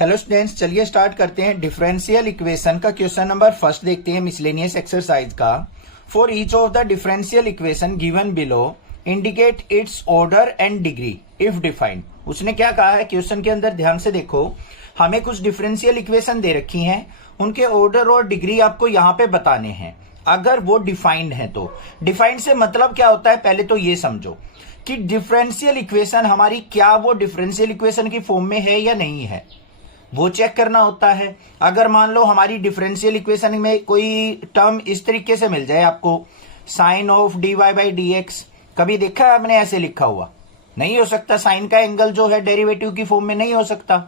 Hello students, चलिए start करते हैं। डिफरेंशियल इक्वेशन का क्वेश्चन नंबर फर्स्ट देखते हैं मिसलेनियस एक्सरसाइज का। For each of the differential equation given below indicate it's order and degree if defined. उसने क्या कहा है क्वेश्चन के अंदर, ध्यान से देखो। हमें कुछ डिफरेंशियल इक्वेशन दे रखी हैं, उनके ऑर्डर और डिग्री आपको यहाँ पे बताने हैं अगर वो डिफाइंड है तो। डिफाइंड से मतलब क्या होता है, पहले तो ये समझो कि डिफरेंशियल इक्वेशन हमारी क्या वो डिफरेंशियल इक्वेशन की फॉर्म में है या नहीं है, वो चेक करना होता है। अगर मान लो हमारी डिफरेंशियल इक्वेशन में कोई टर्म इस तरीके से मिल जाए आपको, sine of d y by d x, कभी देखा है आपने ऐसे लिखा हुआ? नहीं हो सकता। साइन का एंगल जो है डेरिवेटिव की फॉर्म में नहीं हो सकता।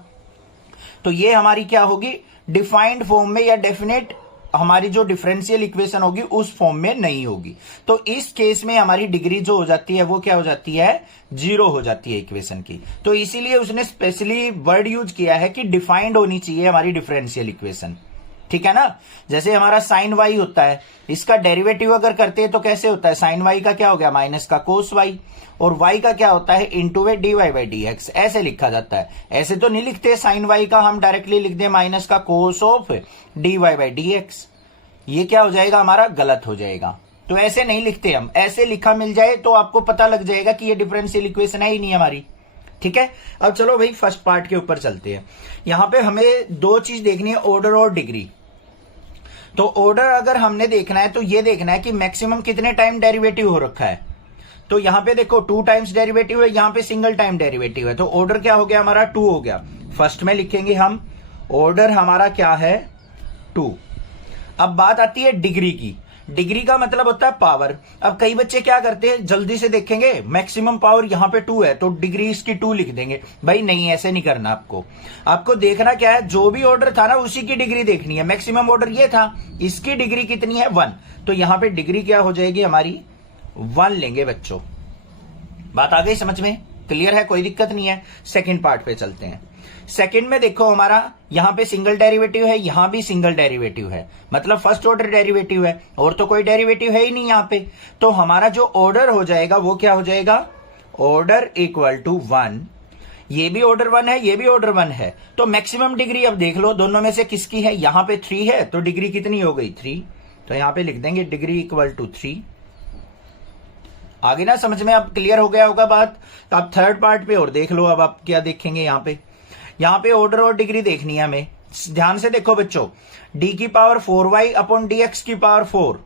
तो ये हमारी क्या होगी, डिफाइंड फॉर्म में या डेफिनेट हमारी जो डिफरेंशियल इक्वेशन होगी उस फॉर्म में नहीं होगी। तो इस केस में हमारी डिग्री जो हो जाती है वो क्या हो जाती है, 0 हो जाती है इक्वेशन की। तो इसीलिए उसने स्पेशली वर्ड यूज किया है कि डिफाइंड होनी चाहिए हमारी डिफरेंशियल इक्वेशन, ठीक है ना। जैसे हमारा साइन वाई होता है, इसका डेरिवेटिव अगर करते हैं तो कैसे होता है, साइन वाई का क्या हो गया माइनस का कोस वाई, और वाई का क्या होता है इंटू वे d y by d x, ऐसे लिखा जाता है। ऐसे तो नहीं लिखते, साइन वाई का हम डायरेक्टली लिख दे माइनस का cos of d y by d x, ये क्या हो जाएगा हमारा, गलत हो जाएगा। तो ऐसे नहीं लिखते हम, ऐसे लिखा मिल जाए तो आपको पता लग जाएगा कि ये डिफरेंशियल इक्वेशन है ही नहीं हमारी, ठीक है। अब चलो भाई फर्स्ट पार्ट के ऊपर चलते हैं। यहां पे हमें दो चीज देखनी है, ऑर्डर और डिग्री। तो ऑर्डर अगर हमने देखना है तो ये देखना है कि मैक्सिमम कितने टाइम डेरिवेटिव हो रखा है। तो यहां पे देखो 2 टाइम्स डेरिवेटिव है, यहां पे सिंगल टाइम डेरिवेटिव है। तो ऑर्डर क्या हो गया हमारा, 2 हो गया। फर्स्ट में लिखेंगे हम, ऑर्डर हमारा क्या है, 2। अब बात आती है डिग्री की। डिग्री का मतलब होता है पावर। अब कई बच्चे क्या करते हैं, जल्दी से देखेंगे मैक्सिमम पावर यहां पे 2 है तो डिग्री इसकी 2 लिख देंगे। भाई नहीं, ऐसे नहीं करना। आपको देखना क्या है, जो भी ऑर्डर था ना उसी की डिग्री देखनी है। मैक्सिमम ऑर्डर ये था, इसकी डिग्री कितनी है, 1। तो यहां पे डिग्री क्या हो जाएगी हमारी, 1 लेंगे बच्चों। बात आ गई समझ में, क्लियर है, कोई दिक्कत नहीं है। सेकेंड पार्ट पे चलते हैं। सेकंड में देखो हमारा यहां पे सिंगल डेरिवेटिव है, यहां भी सिंगल डेरिवेटिव है, मतलब फर्स्ट ऑर्डर डेरिवेटिव है, और तो कोई डेरिवेटिव है ही नहीं यहां पे। तो हमारा जो ऑर्डर हो जाएगा वो क्या हो जाएगा, ऑर्डर इक्वल टू 1। ये भी ऑर्डर 1 है, ये भी ऑर्डर 1 है। तो मैक्सिमम डिग्री अब देख लो दोनों में से किसकी है, यहां पे 3 है तो डिग्री कितनी हो गई, 3। तो यहां पे लिख देंगे डिग्री इक्वल टू 3। आगे ना समझ में, अब क्लियर हो गया होगा बात। तो आप थर्ड पार्ट पे और देख लो। अब आप क्या देखेंगे, यहां पे ऑर्डर और डिग्री देखनी है हमें। ध्यान से देखो बच्चों, डी की power 4y upon d x की power 4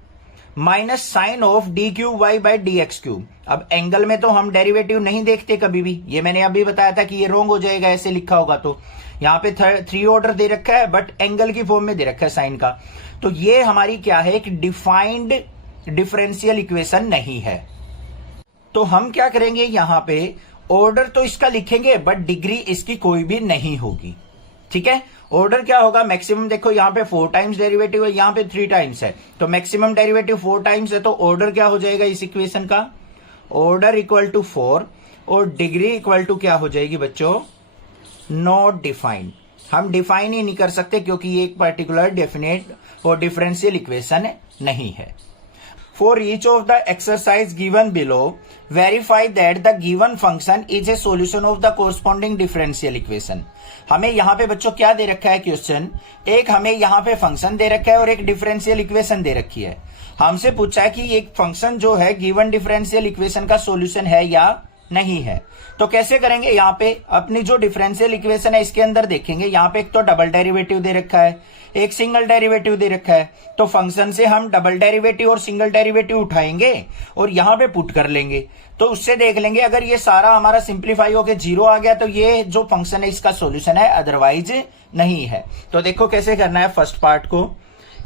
minus sine of d cube y by d x cube. अब एंगल में तो हम डेरिवेटिव नहीं देखते कभी भी, ये मैंने अभी बताया था कि ये रॉन्ग हो जाएगा ऐसे लिखा होगा। तो यहां पे 3 ऑर्डर दे रखा है बट एंगल की फॉर्म में दे रखा है साइन का। तो ये हमारी क्या है, एक डिफाइंड डिफरेंशियल इक्वेशन नहीं है। तो हम क्या करेंगे, यहां पे ऑर्डर तो इसका लिखेंगे बट डिग्री इसकी कोई भी नहीं होगी, ठीक है। ऑर्डर क्या होगा, मैक्सिमम देखो यहां पे 4 टाइम्स डेरिवेटिव है, यहां पे 3 टाइम्स है, तो मैक्सिमम डेरिवेटिव 4 टाइम्स है। तो ऑर्डर क्या हो जाएगा इस इक्वेशन का, ऑर्डर इक्वल टू 4, और डिग्री इक्वल टू क्या हो जाएगी बच्चों, नॉट डिफाइंड। हम डिफाइन ही नहीं कर सकते क्योंकि ये एक पर्टिकुलर डेफिनेट और डिफरेंशियल इक्वेशन नहीं है। For each of the exercise given below, verify that the given function is a solution of the corresponding differential equation. हमें यहाँ पे बच्चों क्या दे रखा है क्वेश्चन, एक हमें यहाँ पे फंक्शन दे रखा है और एक डिफरेंशियल इक्वेशन दे रखी है। हमसे पूछा है कि एक फंक्शन जो है गिवन डिफरेंशियल इक्वेशन का सॉल्यूशन है या नहीं है। तो कैसे करेंगे, यहाँ पे अपनी जो डिफरेंशियल इक्वेशन है इसके अंदर देखेंगे। यहाँ पे एक तो डबल डेरिवेटिव दे रखा है, एक सिंगल डेरिवेटिव दे रखा है। तो फंक्शन से हम डबल डेरिवेटिव और सिंगल डेरिवेटिव उठाएंगे और यहां पे पुट कर लेंगे। तो उससे देख लेंगे अगर ये सारा हमारा सिंप्लीफाई होकर 0 आ गया तो ये जो फंक्शन है इसका सॉल्यूशन है, अदरवाइज नहीं है। तो देखो कैसे करना है फर्स्ट पार्ट को।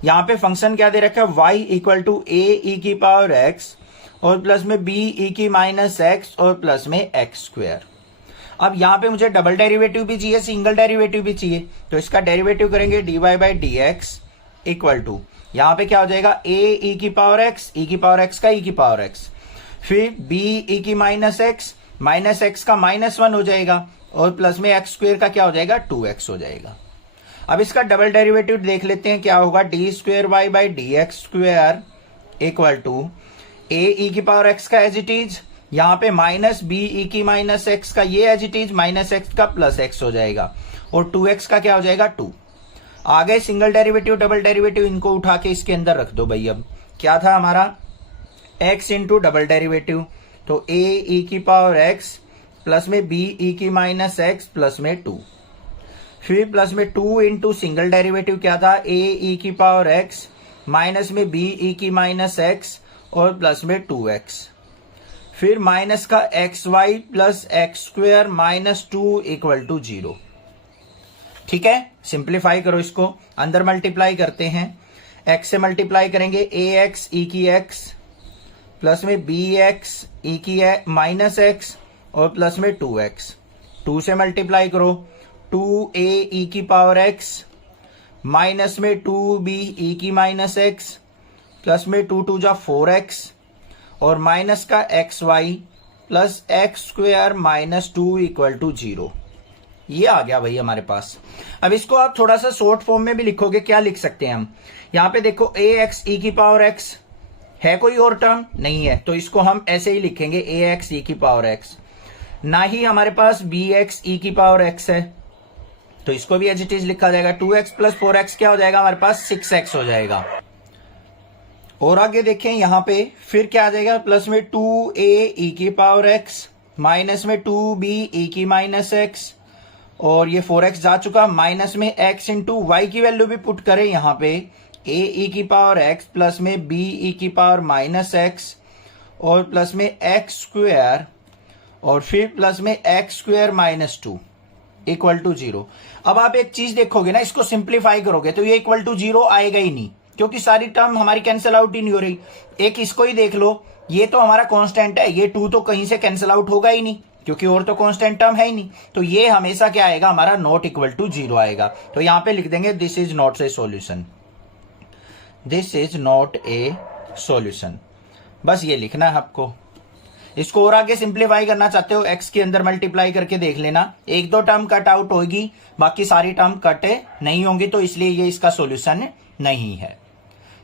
यहां पे फंक्शन क्या दे रखा है, y equal to a e की पावर x और प्लस में b ई की माइनस एक्स और प्लस में एक्स स्क्वायर। अब यहां पे मुझे डबल डेरिवेटिव भी चाहिए, सिंगल डेरिवेटिव भी चाहिए। तो इसका डेरिवेटिव करेंगे dy by d x equal to, यहां पे क्या हो जाएगा, a ई की पावर x, ई की पावर x का ई की पावर x, फिर b ई की माइनस एक्स का -1 हो जाएगा, और प्लस में एक्स स्क्वायर का क्या हो जाएगा, 2x हो जाएगा। अब इसका डबल डेरिवेटिव देख लेते हैं क्या होगा, d square y by d x square equal to a e की पावर x का एज इट इज यहाँ पे माइनस बी ई की माइनस एक्स का ये as it is minus x का प्लस एक्स हो जाएगा और 2x का क्या हो जाएगा 2। आगे सिंगल डेरिवेटिव डबल डेरिवेटिव इनको उठा के इसके अंदर रख दो भाई। अब क्या था हमारा x इंटू डबल डेरिवेटिव, तो a e की पावर x प्लस में b e की माइनस एक्स प्लस में 2, फिर प्लस में 2 इंटू सिंगल डेरिवेटिव क्या था a e की पावर x माइनस में b e की माइनस एक्स और प्लस में 2x, फिर माइनस का x y plus x square minus 2 equal to 0। ठीक है, सिंप्लीफाई करो इसको, अंदर मल्टीप्लाई करते हैं, x से मल्टीप्लाई करेंगे ax e की x प्लस में bx e की माइनस x और प्लस में 2x, 2 से मल्टीप्लाई करो 2a e की पावर x माइनस में 2b e की माइनस x प्लस में 2 2 जा 4x और माइनस का x y plus x square minus 2 equal to 0। ये आ गया भाई हमारे पास। अब इसको आप थोड़ा सा शॉर्ट फॉर्म में भी लिखोगे, क्या लिख सकते हैं हम, यहाँ पे देखो ए एक्स ई की पावर एक्स है, कोई और टर्म नहीं है, तो इसको हम ऐसे ही लिखेंगे ए एक्स ई की पावर एक्स। ना ही हमारे पास बी एक्स ई की पावर एक्स है, तो इसको भी एज इट इज लिखा जाएगा। 2x प्लस 4x क्या हो जाएगा हमारे पास 6x हो जाएगा। और आगे देखें यहाँ पे फिर क्या आ जाएगा, प्लस में 2a e की पावर x माइनस में 2b e की माइनस x और ये 4x जा चुका, माइनस में x इंटू वाई की वैल्यू भी पुट करें यहाँ पे a e की पावर x प्लस में b e की पावर माइनस x और प्लस में x स्क्वेयर और फिर प्लस में x square minus 2 equal to 0। अब आप एक चीज देखोगे ना, इसको सिंप्लीफाई करोगे तो ये इक्वल टू 0 आएगा ही नहीं, क्योंकि सारी टर्म हमारी कैंसिल आउट ही नहीं हो रही। एक इसको ही देख लो, ये तो हमारा कांस्टेंट है, ये 2 तो कहीं से कैंसिल आउट होगा ही नहीं, क्योंकि और तो कांस्टेंट टर्म है ही नहीं, तो ये हमेशा क्या आएगा हमारा नॉट इक्वल टू 0 आएगा। तो यहां पे लिख देंगे this is not a solution, this is not a solution. बस ये लिखना है आपको। इसको और आगे सिंप्लीफाई करना चाहते हो, x के अंदर मल्टीप्लाई करके देख लेना, एक दो टर्म कट आउट होगी, बाकी सारी टर्म कट नहीं होंगी, तो इसलिए ये इसका सॉल्यूशन नहीं है।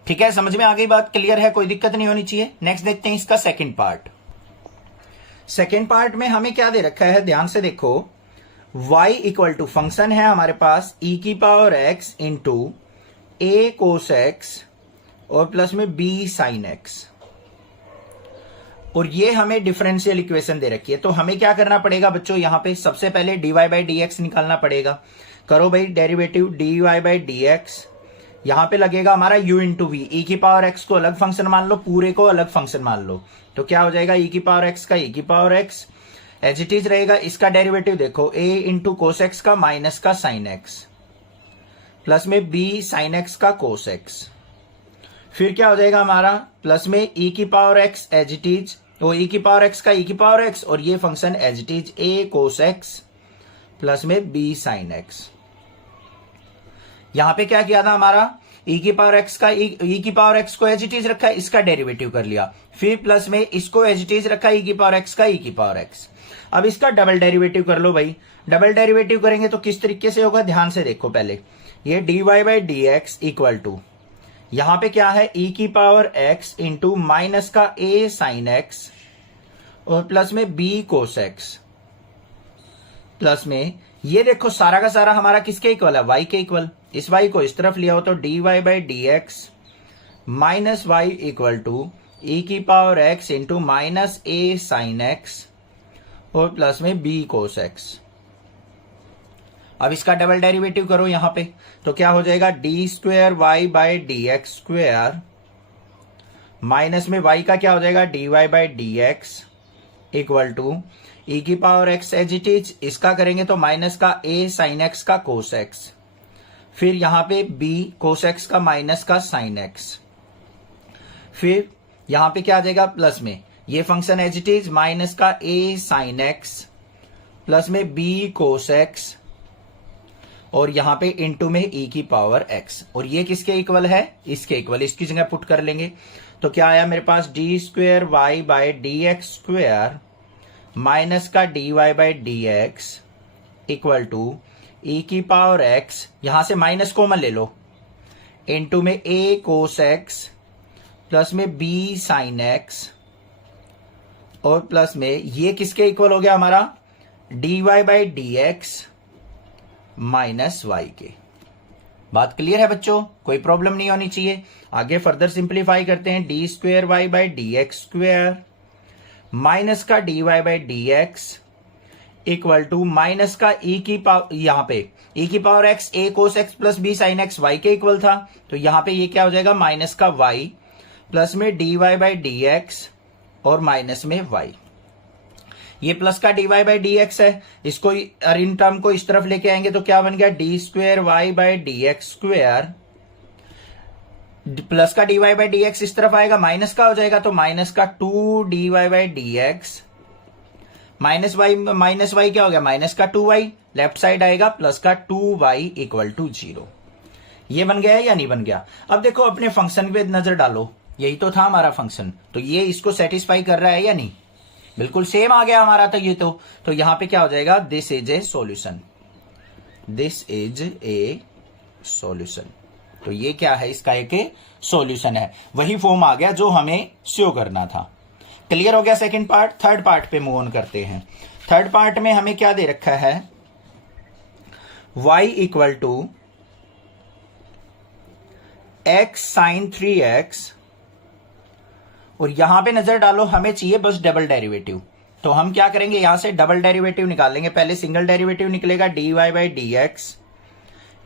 ठीक है, समझ में आ गई बात, क्लियर है, कोई दिक्कत नहीं होनी चाहिए। नेक्स्ट देखते हैं इसका सेकंड पार्ट। सेकंड पार्ट में हमें क्या दे रखा है, ध्यान से देखो, y इक्वल टू फंक्शन है हमारे पास e की power x into a cos x और प्लस में b साइन x, और ये हमें डिफरेंशियल इक्वेशन दे रखी है। तो हमें क्या करना पड़ेगा बच्चों, यहां पे सबसे पहले dy बाई डी एक्स निकालना पड़ेगा। करो भाई derivative dy by d x, यहां पे लगेगा हमारा u इंटू वी, ई की पावर x को अलग फंक्शन मान लो, पूरे को अलग फंक्शन मान लो, तो क्या हो जाएगा e की पावर x का e की power x as it is रहेगा। इसका डेरिवेटिव देखो a इंटू कोस एक्स का माइनस का साइन x प्लस में b साइन x का कोस x, फिर क्या हो जाएगा हमारा प्लस में e की power x as it is, तो e की पावर x का e की पावर x और ये function as it is a cos x plus में b साइन x। यहां पे क्या किया था हमारा, e की पावर x का e की पावर x को एज इट इज रखा, इसका डेरिवेटिव कर लिया, फिर प्लस में इसको एज इट इज रखा e की पावर x का e की पावर x। अब इसका डबल डेरिवेटिव कर लो भाई। डबल डेरिवेटिव करेंगे तो किस तरीके से होगा, ध्यान से देखो, पहले ये dy by d x equal to, यहां पे क्या है e की पावर x इंटू माइनस का a साइन x और प्लस में b कोस x, प्लस में ये देखो सारा का सारा हमारा किसके इक्वल है, y के इक्वल। इस y को इस तरफ लिया हो तो dy by d x minus y equal to e की power x into minus a sine x और प्लस में b कोस x। अब इसका डबल डेरिवेटिव करो यहां पे, तो क्या हो जाएगा d square y by d x square minus में y का क्या हो जाएगा dy by d x equal to e की power x as it is, इसका करेंगे तो माइनस का a साइन x का कोस x, फिर यहां पे b कोस x का माइनस का साइन x, फिर यहां पे क्या आ जाएगा प्लस में ये function as it is minus का a साइन x प्लस में b कोस x और यहां पे इनटू में e की पावर x, और ये किसके इक्वल है, इसके इक्वल, इसकी जगह पुट कर लेंगे तो क्या आया मेरे पास d square y by d x square minus का dy by d x equal to e की पावर x, यहां से माइनस कॉमन ले लो, इनटू में a कोस x प्लस में b साइन x और प्लस में ये किसके इक्वल हो गया हमारा, dy by d x minus y के। बात क्लियर है बच्चों, कोई प्रॉब्लम नहीं होनी चाहिए। आगे फर्दर सिंप्लीफाई करते हैं, d square y by d x square minus का d y by d x equal to minus का ई की पावर, यहां पे ई की power x a cos x plus b sine x y के equal था, तो यहां पे ये क्या हो जाएगा, माइनस का वाई प्लस में d y by d x और माइनस में वाई। ये प्लस का d y by d x है, इसको और इन टर्म को इस तरफ लेके आएंगे तो क्या बन गया, d square y by d x square, plus का d y by d x इस तरफ आएगा माइनस का हो जाएगा, तो माइनस का two d y by d x minus y क्या हो गया, माइनस का टू वाई, लेफ्ट साइड आएगा प्लस का two y equal to zero. ये बन गया है या नहीं बन गया। अब देखो अपने फंक्शन पे नजर डालो, यही तो था हमारा फंक्शन, तो ये इसको सेटिस्फाई कर रहा है या नहीं, बिल्कुल सेम आ गया हमारा। तो ये तो यहां पे क्या हो जाएगा, this is a solution, this is a solution. तो ये क्या है, इसका एक सॉल्यूशन है, वही फॉर्म आ गया जो हमें शो करना था। क्लियर हो गया सेकंड पार्ट। थर्ड पार्ट पे मूव ऑन करते हैं। थर्ड पार्ट में हमें क्या दे रखा है, y equal to x sine 3x, और यहां पे नजर डालो, हमें चाहिए बस डबल डेरिवेटिव। तो हम क्या करेंगे, यहां से डबल डेरिवेटिव निकालेंगे। पहले सिंगल डेरिवेटिव निकलेगा dy by d x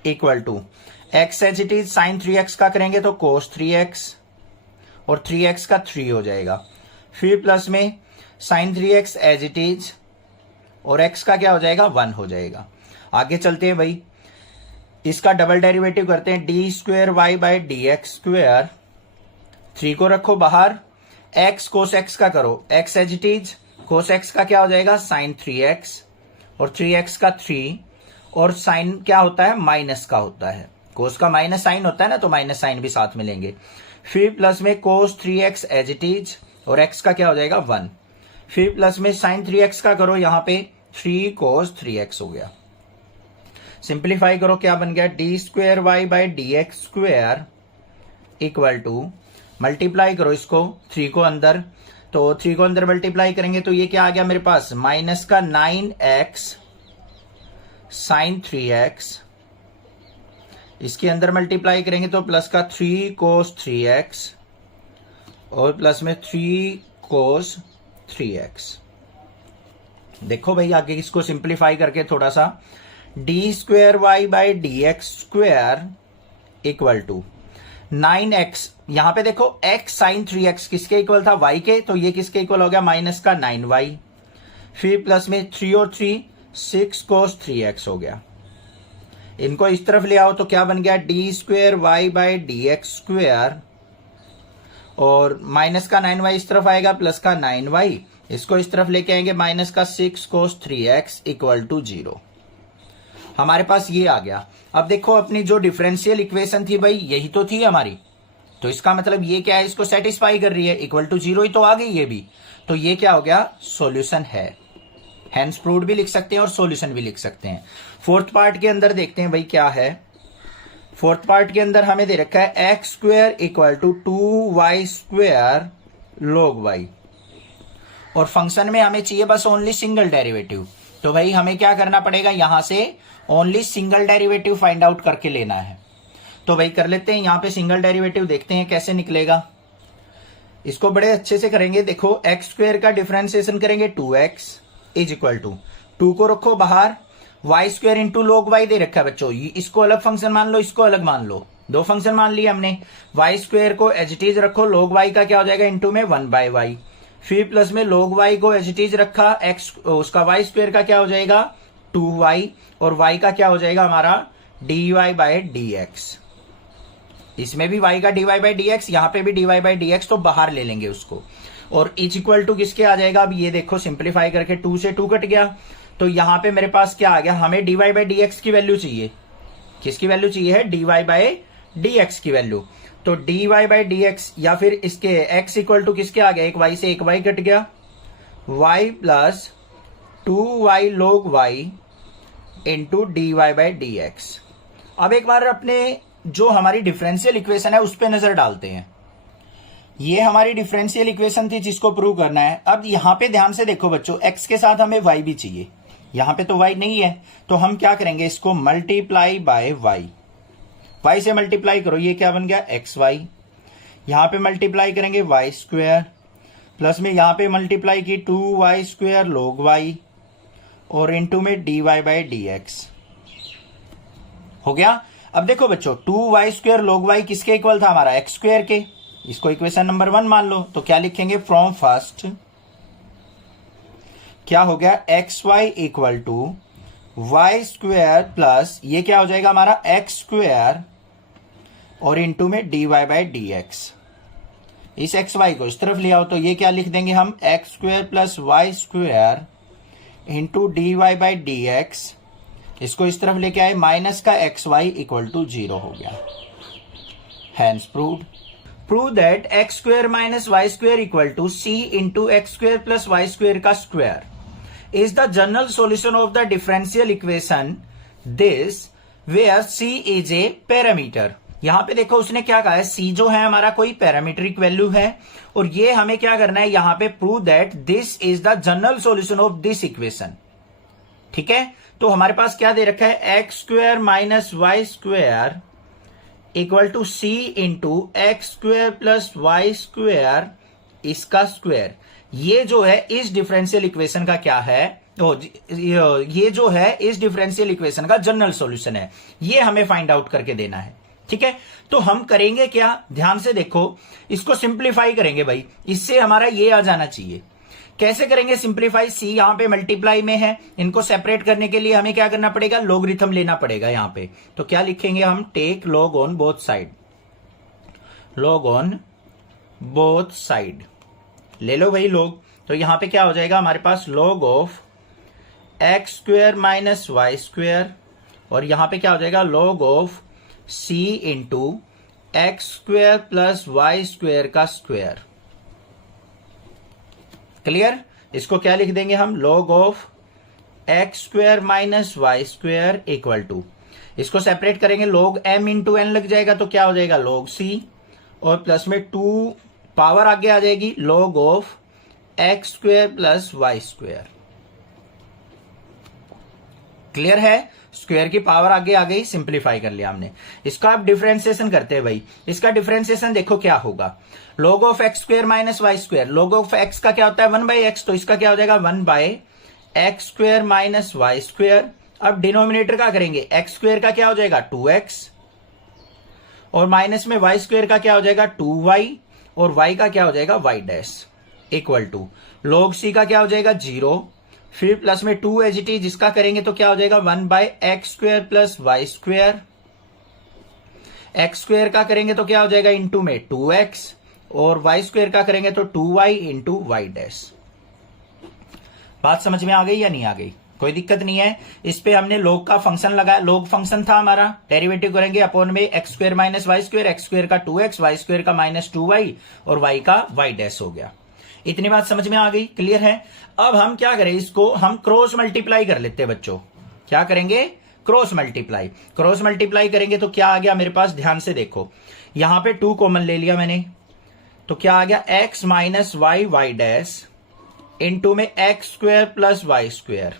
equal to x as it is sine 3x का करेंगे तो कोस 3x और 3x का 3 हो जाएगा, फिर प्लस में sine 3x as it is और x का क्या हो जाएगा, 1 हो जाएगा। आगे चलते हैं भाई, इसका डबल डेरिवेटिव करते हैं, d square y by d x square, 3 को रखो बाहर, x कोस x का करो, x as it is, cos x का क्या हो जाएगा, साइन 3x और 3x का 3, और साइन क्या होता है, माइनस का होता है, कोस का माइनस साइन होता है ना, तो माइनस साइन भी साथ में लेंगे। फिर प्लस में कोस 3x एज इट इज और x का क्या हो जाएगा, 1, फिर प्लस में साइन 3x का करो, यहां पे 3 कोस 3x हो गया। सिंप्लीफाई करो, क्या बन गया, d square y by d x square equal to, multiply करो इसको 3 को अंदर, तो 3 को अंदर मल्टीप्लाई करेंगे तो ये क्या आ गया मेरे पास, माइनस का 9x साइन 3x, इसके अंदर मल्टीप्लाई करेंगे तो प्लस का 3 कोस 3x और प्लस में 3 कोस 3x। देखो भाई आगे इसको सिंप्लीफाई करके थोड़ा सा, d square y by d x square equal to 9x, यहां पे देखो x साइन 3x किसके इक्वल था, y के, तो ये किसके इक्वल हो गया, माइनस का 9y, फिर प्लस में 3 और 3 6 कोस 3x हो गया। इनको इस तरफ ले आओ तो क्या बन गया, d square y by d x square, और माइनस का 9y इस तरफ आएगा प्लस का 9y, इसको इस तरफ लेके आएंगे, माइनस का 6 कोस 3x इक्वल टू 0। हमारे पास ये आ गया। अब देखो अपनी जो डिफरेंशियल इक्वेशन थी भाई यही तो थी हमारी, तो इसका मतलब ये क्या है, इसको सेटिस्फाई कर रही है, इक्वल टू 0 ही तो आ गई ये भी, तो ये क्या हो गया, सॉल्यूशन है। हैंस प्रूव्ड भी लिख सकते हैं और सॉल्यूशन भी लिख सकते हैं। फोर्थ पार्ट के अंदर देखते हैं भाई क्या है। फोर्थ पार्ट के अंदर हमें दे रखा है x square equal to 2y square log y, और फंक्शन में हमें चाहिए बस ओनली सिंगल डेरिवेटिव। तो भाई हमें क्या करना पड़ेगा, यहां से only single derivative find out करके लेना है। तो भाई कर लेते हैं, यहां पे सिंगल डेरिवेटिव देखते हैं कैसे निकलेगा। इसको बड़े अच्छे से करेंगे। देखो एक्स स्क्वेयर का डिफरेंशिएशन करेंगे 2x इज इक्वल टू 2 को रखो बाहर, y square into log y दे रखा है बच्चों, इसको अलग फंक्शन मान लो, इसको अलग मान लो, 2 फंक्शन मान लिए हमने। वाई स्क्वेयर को एज इट इज रखो, log y का क्या हो जाएगा, इंटू में 1 बाय वाई, फिर प्लस में log y को एज इट इज रखा, एक्स उसका वाई स्क्वेयर का क्या हो जाएगा 2y, और y का क्या हो जाएगा हमारा dy बाय dx। इसमें भी y का dy बाय dx, यहां पे भी dy बाय dx, तो बाहर ले लेंगे उसको, और इज इक्वल टू किसके आ जाएगा। अब ये देखो सिंप्लीफाई करके 2 से 2 कट गया, तो यहां पे मेरे पास क्या आ गया, हमें dy बाय dx की वैल्यू चाहिए, किसकी वैल्यू चाहिए है, dy बाय dx की वैल्यू। तो dy बाय dx, या फिर इसके x इक्वल टू किसके आ गया, एक y से एक y कट गया, y plus 2y log y into dy by dx। अब एक बार अपने जो हमारी डिफरेंशियल इक्वेशन है उस पर नजर डालते हैं। ये हमारी डिफरेंशियल इक्वेशन थी जिसको प्रूव करना है। अब यहां पे ध्यान से देखो बच्चों, x के साथ हमें y भी चाहिए, यहां पे तो y नहीं है, तो हम क्या करेंगे, इसको मल्टीप्लाई बाय y से मल्टीप्लाई करो, ये क्या बन गया xy, यहां पे मल्टीप्लाई करेंगे y स्क्वायर, प्लस में यहां पे मल्टीप्लाई की 2y स्क्वायर log y, और इनटू में dy बाय dx हो गया। अब देखो बच्चों, 2y स्क्वायर log y किसके इक्वल था, हमारा x स्क्वायर के, इसको इक्वेशन नंबर 1 मान लो। तो क्या लिखेंगे, फ्रॉम फर्स्ट क्या हो गया, x y equal to y square plus ये क्या हो जाएगा हमारा एक्स स्क्वायर, और इनटू में d y by d x. इस एक्स वाई को इस तरफ ले आओ तो ये क्या लिख देंगे हम, x square plus y square into d y by d x. इसको इस तरफ लेके आए, माइनस का एक्स वाई इक्वल टू 0 हो गया। Hence proved. Prove that x square minus y square equal to c into x square plus y square का square is the general solution of the differential equation this where c is a parameter। यहां पे देखो उसने क्या कहा है, c जो है हमारा कोई पैरामीट्रिक वैल्यू है, और ये हमें क्या करना है यहां पे, prove that this is the general solution of this equation. ठीक है, तो हमारे पास क्या दे रखा है, x square minus y square equal to c into x square plus y square इसका स्क्वायर। ये जो है इस डिफरेंशियल इक्वेशन का क्या है, ये जो है इस डिफरेंशियल इक्वेशन का जनरल सॉल्यूशन है, ये हमें फाइंड आउट करके देना है। ठीक है, तो हम करेंगे क्या, ध्यान से देखो, इसको सिंप्लीफाई करेंगे भाई, इससे हमारा ये आ जाना चाहिए। कैसे करेंगे सिंप्लीफाई, सी यहां पे मल्टीप्लाई में है, इनको सेपरेट करने के लिए हमें क्या करना पड़ेगा, लोगरिथम लेना पड़ेगा यहां पे। तो क्या लिखेंगे हम, take log on both side, log on both side ले लो भाई लॉग। तो यहां पे क्या हो जाएगा हमारे पास, log of x square minus y square, और यहां पे क्या हो जाएगा, log of c into x square plus y square का स्क्वायर। क्लियर, इसको क्या लिख देंगे हम, log of x square minus y square equal to, इसको सेपरेट करेंगे, लॉग m इंटू एन लग जाएगा, तो क्या हो जाएगा लॉग c, और प्लस में 2 पावर आगे आ जाएगी, log of x square plus y square. Clear है, स्क्वायर की पावर आगे आ गई, सिंप्लीफाई कर लिया हमने। इसका आप डिफरेंशिएशन करते हैं भाई, इसका डिफरेंशिएशन देखो क्या होगा, log of x square minus y square, log of x का क्या होता है 1 बाई एक्स, तो इसका क्या हो जाएगा 1 by x square minus y square. अब डिनोमिनेटर का करेंगे, एक्स स्क्वायर का क्या हो जाएगा 2x, और माइनस में वाई स्क्वायर का क्या हो जाएगा 2y, और y का क्या हो जाएगा y dash equal to log c का क्या हो जाएगा 0, फिर प्लस में 2 एच टी, जिसका करेंगे तो क्या हो जाएगा 1 by x square plus y square. X square का करेंगे तो क्या हो जाएगा इंटू में 2x, और वाई स्क्वायर का करेंगे तो 2y इंटू वाई डैश। बात समझ में आ गई या नहीं आ गई, कोई दिक्कत नहीं है। इस पे हमने log का फंक्शन लगाया, log फंक्शन था हमारा, डेरिवेटिव करेंगे अपॉन में x square minus y square, x square का 2x, वाई स्क्वायर का माइनस 2y, और y का y डैश हो गया। इतनी बात समझ में आ गई, क्लियर है। अब हम क्या करें, इसको हम क्रॉस मल्टीप्लाई कर लेते हैं बच्चों। क्या करेंगे, क्रॉस मल्टीप्लाई। क्रॉस मल्टीप्लाई करेंगे तो क्या आ गया मेरे पास, ध्यान से देखो, यहां पे 2 कॉमन ले लिया मैंने, तो क्या आ गया x minus y y dash into में x square plus y square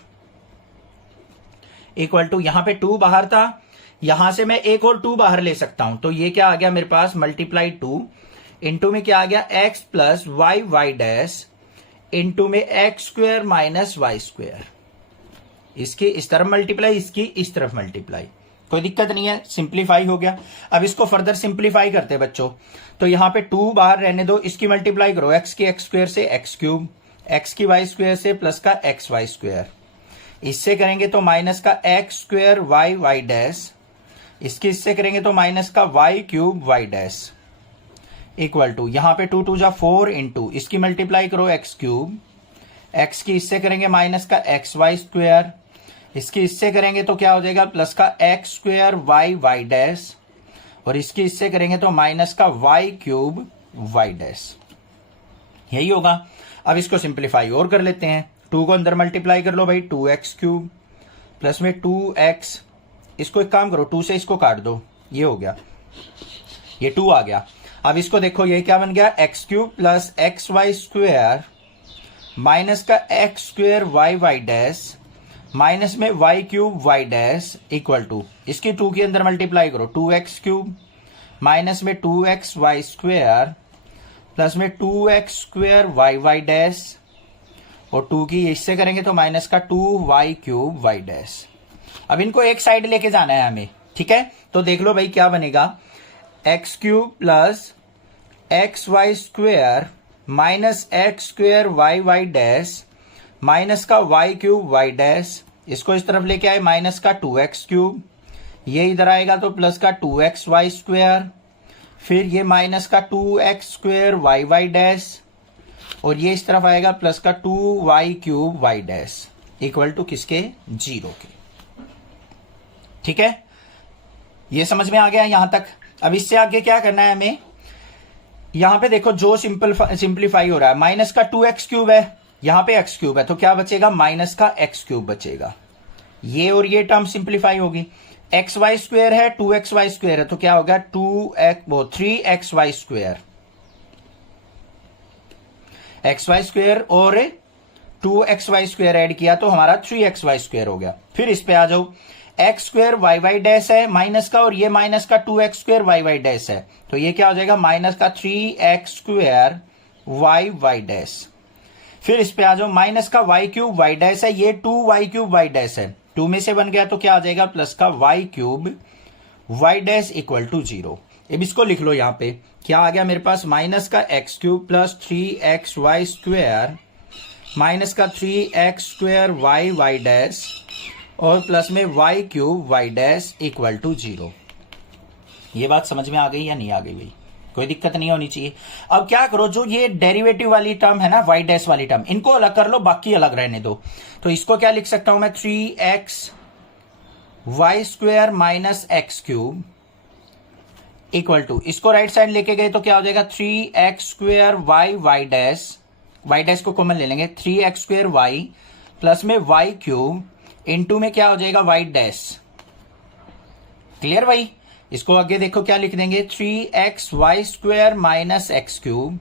equal to, यहां पे 2 बाहर था, यहां से मैं एक और 2 बाहर ले सकता हूं, तो ये क्या आ गया मेरे पास, मल्टीप्लाई 2 इंटू में क्या आ गया x plus y y dash into में x square minus y square. इसकी इस तरफ मल्टीप्लाई, इसकी इस तरफ मल्टीप्लाई, कोई दिक्कत नहीं है, सिंप्लीफाई हो गया। अब इसको फर्दर सिंप्लीफाई करते हैं बच्चों, तो यहां पे 2 बाहर रहने दो, इसकी मल्टीप्लाई करो, x की एक्स स्क्वायर से एक्स क्यूब, x की वाई स्क्वायर से प्लस का एक्स वाई स्क्वायर, इससे करेंगे तो माइनस का x square y y dash, इसकी इससे करेंगे तो माइनस का y cube y dash equal to, यहां पे 2 2 जा 4 इंटू, इसकी मल्टीप्लाई करो एक्स क्यूब, एक्स की इससे करेंगे माइनस का एक्स वाई स्क्वायर, इसकी इससे करेंगे तो क्या हो जाएगा प्लस का x square y y dash, और इसकी इससे करेंगे तो माइनस का वाई क्यूब वाई डैश, यही होगा। अब इसको सिंप्लीफाई और कर लेते हैं, 2 को अंदर मल्टीप्लाई कर लो भाई, 2x क्यूब प्लस में 2x, इसको एक काम करो 2 से इसको काट दो, ये हो गया, ये 2 आ गया। अब इसको देखो, ये क्या बन गया, x cube plus x y square minus का x square y y dash minus में y cube y dash equal to, इसकी 2 के अंदर मल्टीप्लाई करो, 2x क्यूब माइनस में 2x वाई स्क्वेयर प्लस में 2x square y y dash, और 2 की इससे करेंगे तो माइनस का 2y क्यूब वाई डैश। अब इनको एक साइड लेके जाना है हमें, ठीक है। तो देख लो भाई क्या बनेगा, x cube plus x y square minus x square y y dash minus का वाई क्यूब वाई डैश, इसको इस तरफ लेके आए माइनस का 2x क्यूब, ये इधर आएगा तो प्लस का 2x वाई स्क्वेयर, फिर ये माइनस का 2x square y y dash, और ये इस तरफ आएगा प्लस का 2y cube y dash equal to किसके, 0 के। ठीक है, ये समझ में आ गया यहां तक। अब इससे आगे क्या करना है हमें, यहां पे देखो जो सिंप्लीफाई हो रहा है, माइनस का 2x क्यूब है, यहां पे x क्यूब है, तो क्या बचेगा, माइनस का x क्यूब बचेगा। ये और ये टर्म सिंप्लीफाई होगी, एक्स वाई स्क्वेयर है, 2x वाई स्क्वेयर है, तो क्या होगा 3x y square, x y square और 2x वाई स्क्वेयर ऐड किया तो हमारा 3x वाई स्क्वेयर हो गया। फिर इस पे आ जाओ, x square y y dash है माइनस का, और ये माइनस का 2x square y y dash है, तो ये क्या हो जाएगा, माइनस का 3x square y y dash. फिर इस पे आ जाओ, माइनस का वाई क्यूब वाई डैश है, ये 2y क्यूब वाई डैश है, 2 में से बन गया तो क्या आ जाएगा, प्लस का y cube y dash equal to 0। अब इसको लिख लो, यहां पे क्या आ गया मेरे पास, माइनस का x cube plus 3x y square minus का 3x square y y dash और प्लस में y cube y dash equal to 0। ये बात समझ में आ गई या नहीं आ गई भाई, कोई दिक्कत नहीं होनी चाहिए। अब क्या करो, जो ये डेरिवेटिव वाली टर्म है ना, वाई डैश वाली टर्म, इनको अलग कर लो, बाकी अलग रहने दो। तो इसको क्या लिख सकता हूं मैं, 3x y square minus x cube equal to, इसको राइट साइड लेके गए तो क्या हो जाएगा, 3x square y y dash को कॉमन ले लेंगे, 3x स्क्वेयर वाई प्लस में वाई क्यूब इनटू में क्या हो जाएगा, वाई डैश। क्लियर भाई, इसको आगे देखो क्या लिख देंगे, 3x y square minus x cube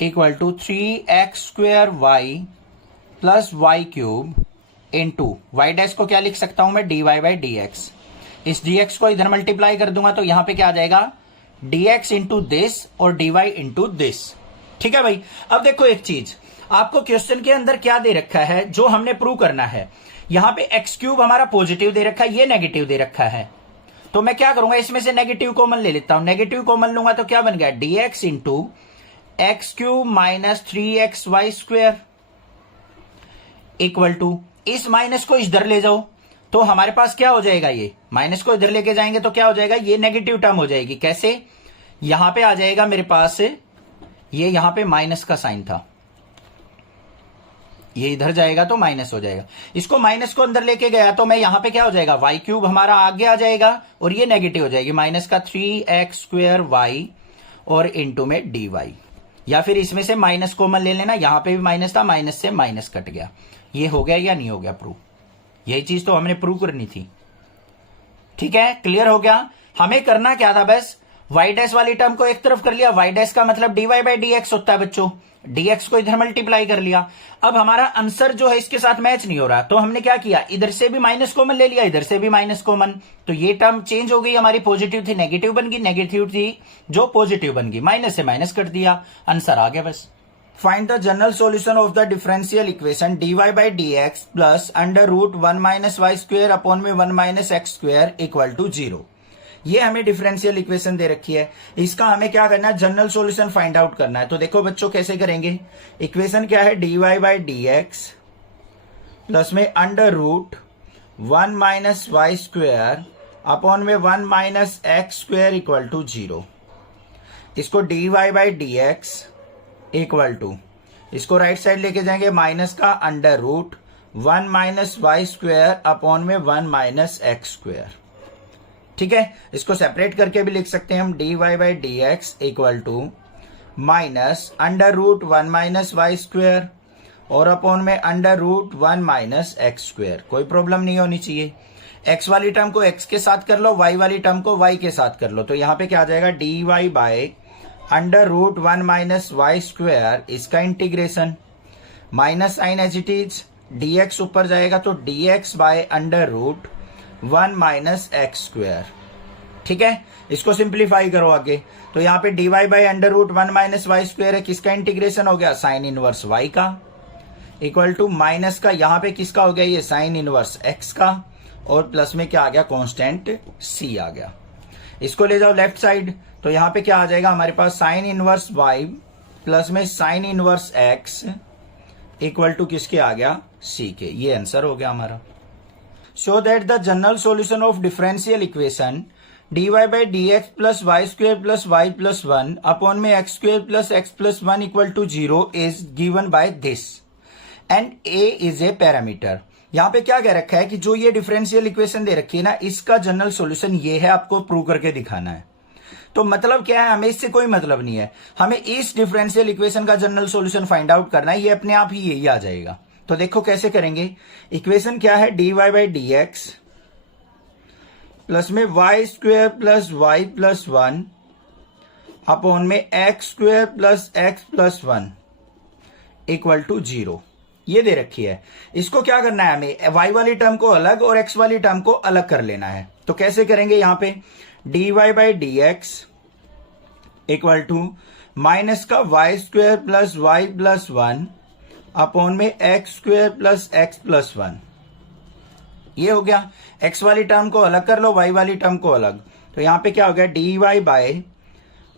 equal to 3x square y plus y cube into y dash को क्या लिख सकता हूं मैं, dy बाई dx। इस dx को इधर मल्टीप्लाई कर दूंगा तो यहां पे क्या आ जाएगा, dx इंटू दिस और dy इंटू दिस। ठीक है भाई। अब देखो एक चीज, आपको क्वेश्चन के अंदर क्या दे रखा है जो हमने प्रूव करना है। यहां पे एक्स क्यूब हमारा पॉजिटिव दे रखा है, ये नेगेटिव दे रखा है, तो मैं क्या करूंगा, इसमें से नेगेटिव कॉमन ले लेता हूं। नेगेटिव कॉमन लूंगा तो क्या बन गया, dx into x cube minus 3x y square equal to, इस माइनस को इधर ले जाओ तो हमारे पास क्या हो जाएगा, ये माइनस को इधर लेके जाएंगे तो क्या हो जाएगा, ये नेगेटिव टर्म हो जाएगी। कैसे, यहां पे आ जाएगा मेरे पास, ये यहां पे माइनस का साइन था, ये इधर जाएगा तो माइनस हो जाएगा। इसको माइनस को अंदर लेके गया तो मैं यहां पे क्या हो जाएगा, वाई क्यूब हमारा आगे आ जाएगा और ये नेगेटिव हो जाएगी, माइनस का 3x स्क्वेयर वाई और इंटू में dy। या फिर इसमें से माइनस कॉमन ले लेना, यहां पे भी माइनस था, माइनस से माइनस कट गया। ये हो गया या नहीं हो गया प्रूव, यही चीज तो हमने प्रूव करनी थी। ठीक है, क्लियर हो गया। हमें करना क्या था, बस वाई डैश वाली टर्म को एक तरफ कर लिया, वाई डैश का मतलब dy बाई dx होता है बच्चों, dx को इधर मल्टीप्लाई कर लिया। अब हमारा आंसर जो है इसके साथ मैच नहीं हो रहा, तो हमने क्या किया, इधर से भी माइनस कॉमन ले लिया, इधर से भी माइनस कॉमन, तो ये टर्म चेंज हो गई, हमारी पॉजिटिव थी नेगेटिव बन गई, नेगेटिव थी जो पॉजिटिव बन गई, माइनस से माइनस कर दिया, आंसर आ गया बस। Find the general solution of the differential equation dy by dx plus under root 1 minus y square upon में 1 minus x square equal to 0। ये हमें डिफरेंशियल इक्वेशन दे रखी है, इसका हमें क्या करना है, जनरल सॉल्यूशन फाइंड आउट करना है। तो देखो बच्चों कैसे करेंगे, इक्वेशन क्या है, dy by dx प्लस में under root 1 minus y square upon में 1 minus x square equal to 0। इसको dy by dx equal to, इसको राइट साइड लेके जाएंगे, माइनस का under root 1 minus y square upon में 1 माइनस एक्स स्क्वेयर। ठीक है, इसको सेपरेट करके भी लिख सकते हैं हम, dy by dx equal to minus under root 1 minus y square और अपॉन में under root 1 minus x square. कोई प्रॉब्लम नहीं होनी चाहिए। एक्स वाली टर्म को एक्स के साथ कर लो, वाई वाली टर्म को वाई के साथ कर लो, तो यहां पे क्या आ जाएगा d y by under root 1 minus y square, इसका integration, minus sign as it is, dx ऊपर जाएगा तो dx by under root 1 minus x square. ठीक है, इसको सिंप्लीफाई करो आगे, तो यहाँ पे dy by under root 1 minus y square है, किसका इंटीग्रेशन हो गया साइन इनवर्स y का, इक्वल टू माइनस का यहाँ पे किसका हो गया ये साइन इनवर्स x का, और प्लस में क्या आ गया कांस्टेंट c आ गया। इसको ले जाओ लेफ्ट साइड, तो यहाँ पे क्या आ जाएगा हमारे पास साइन इनवर्स y प्लस में sine inverse x equal to किसके आ गया c के। ये आंसर हो गया हमारा। Show that the general solution of differential equation dy by d x plus y square plus y plus 1 upon में x square plus x plus 1 equal to 0 is given by this and a is a parameter. यहाँ पे क्या कह रखा है कि जो ये डिफरेंशियल इक्वेशन दे रखी है ना, इसका जनरल सॉल्यूशन ये है, आपको प्रूव करके दिखाना है। तो मतलब क्या है, हमें इससे कोई मतलब नहीं है, हमें इस डिफरेंशियल इक्वेशन का जनरल सॉल्यूशन फाइंड आउट करना है, ये अपने आप ही यही आ जाएगा। तो देखो कैसे करेंगे, इक्वेशन क्या है dy by d x plus में y square plus y plus 1 upon में x square plus x plus 1 equal to 0, ये दे रखी है। इसको क्या करना है, हमें y वाली टर्म को अलग और x वाली टर्म को अलग कर लेना है। तो कैसे करेंगे, यहां पे dy by d x equal to minus का y square plus y plus 1 upon में x square plus x plus 1, ये हो गया। x वाली टर्म को अलग कर लो, y वाली टर्म को अलग, तो यहां पे क्या हो गया dy by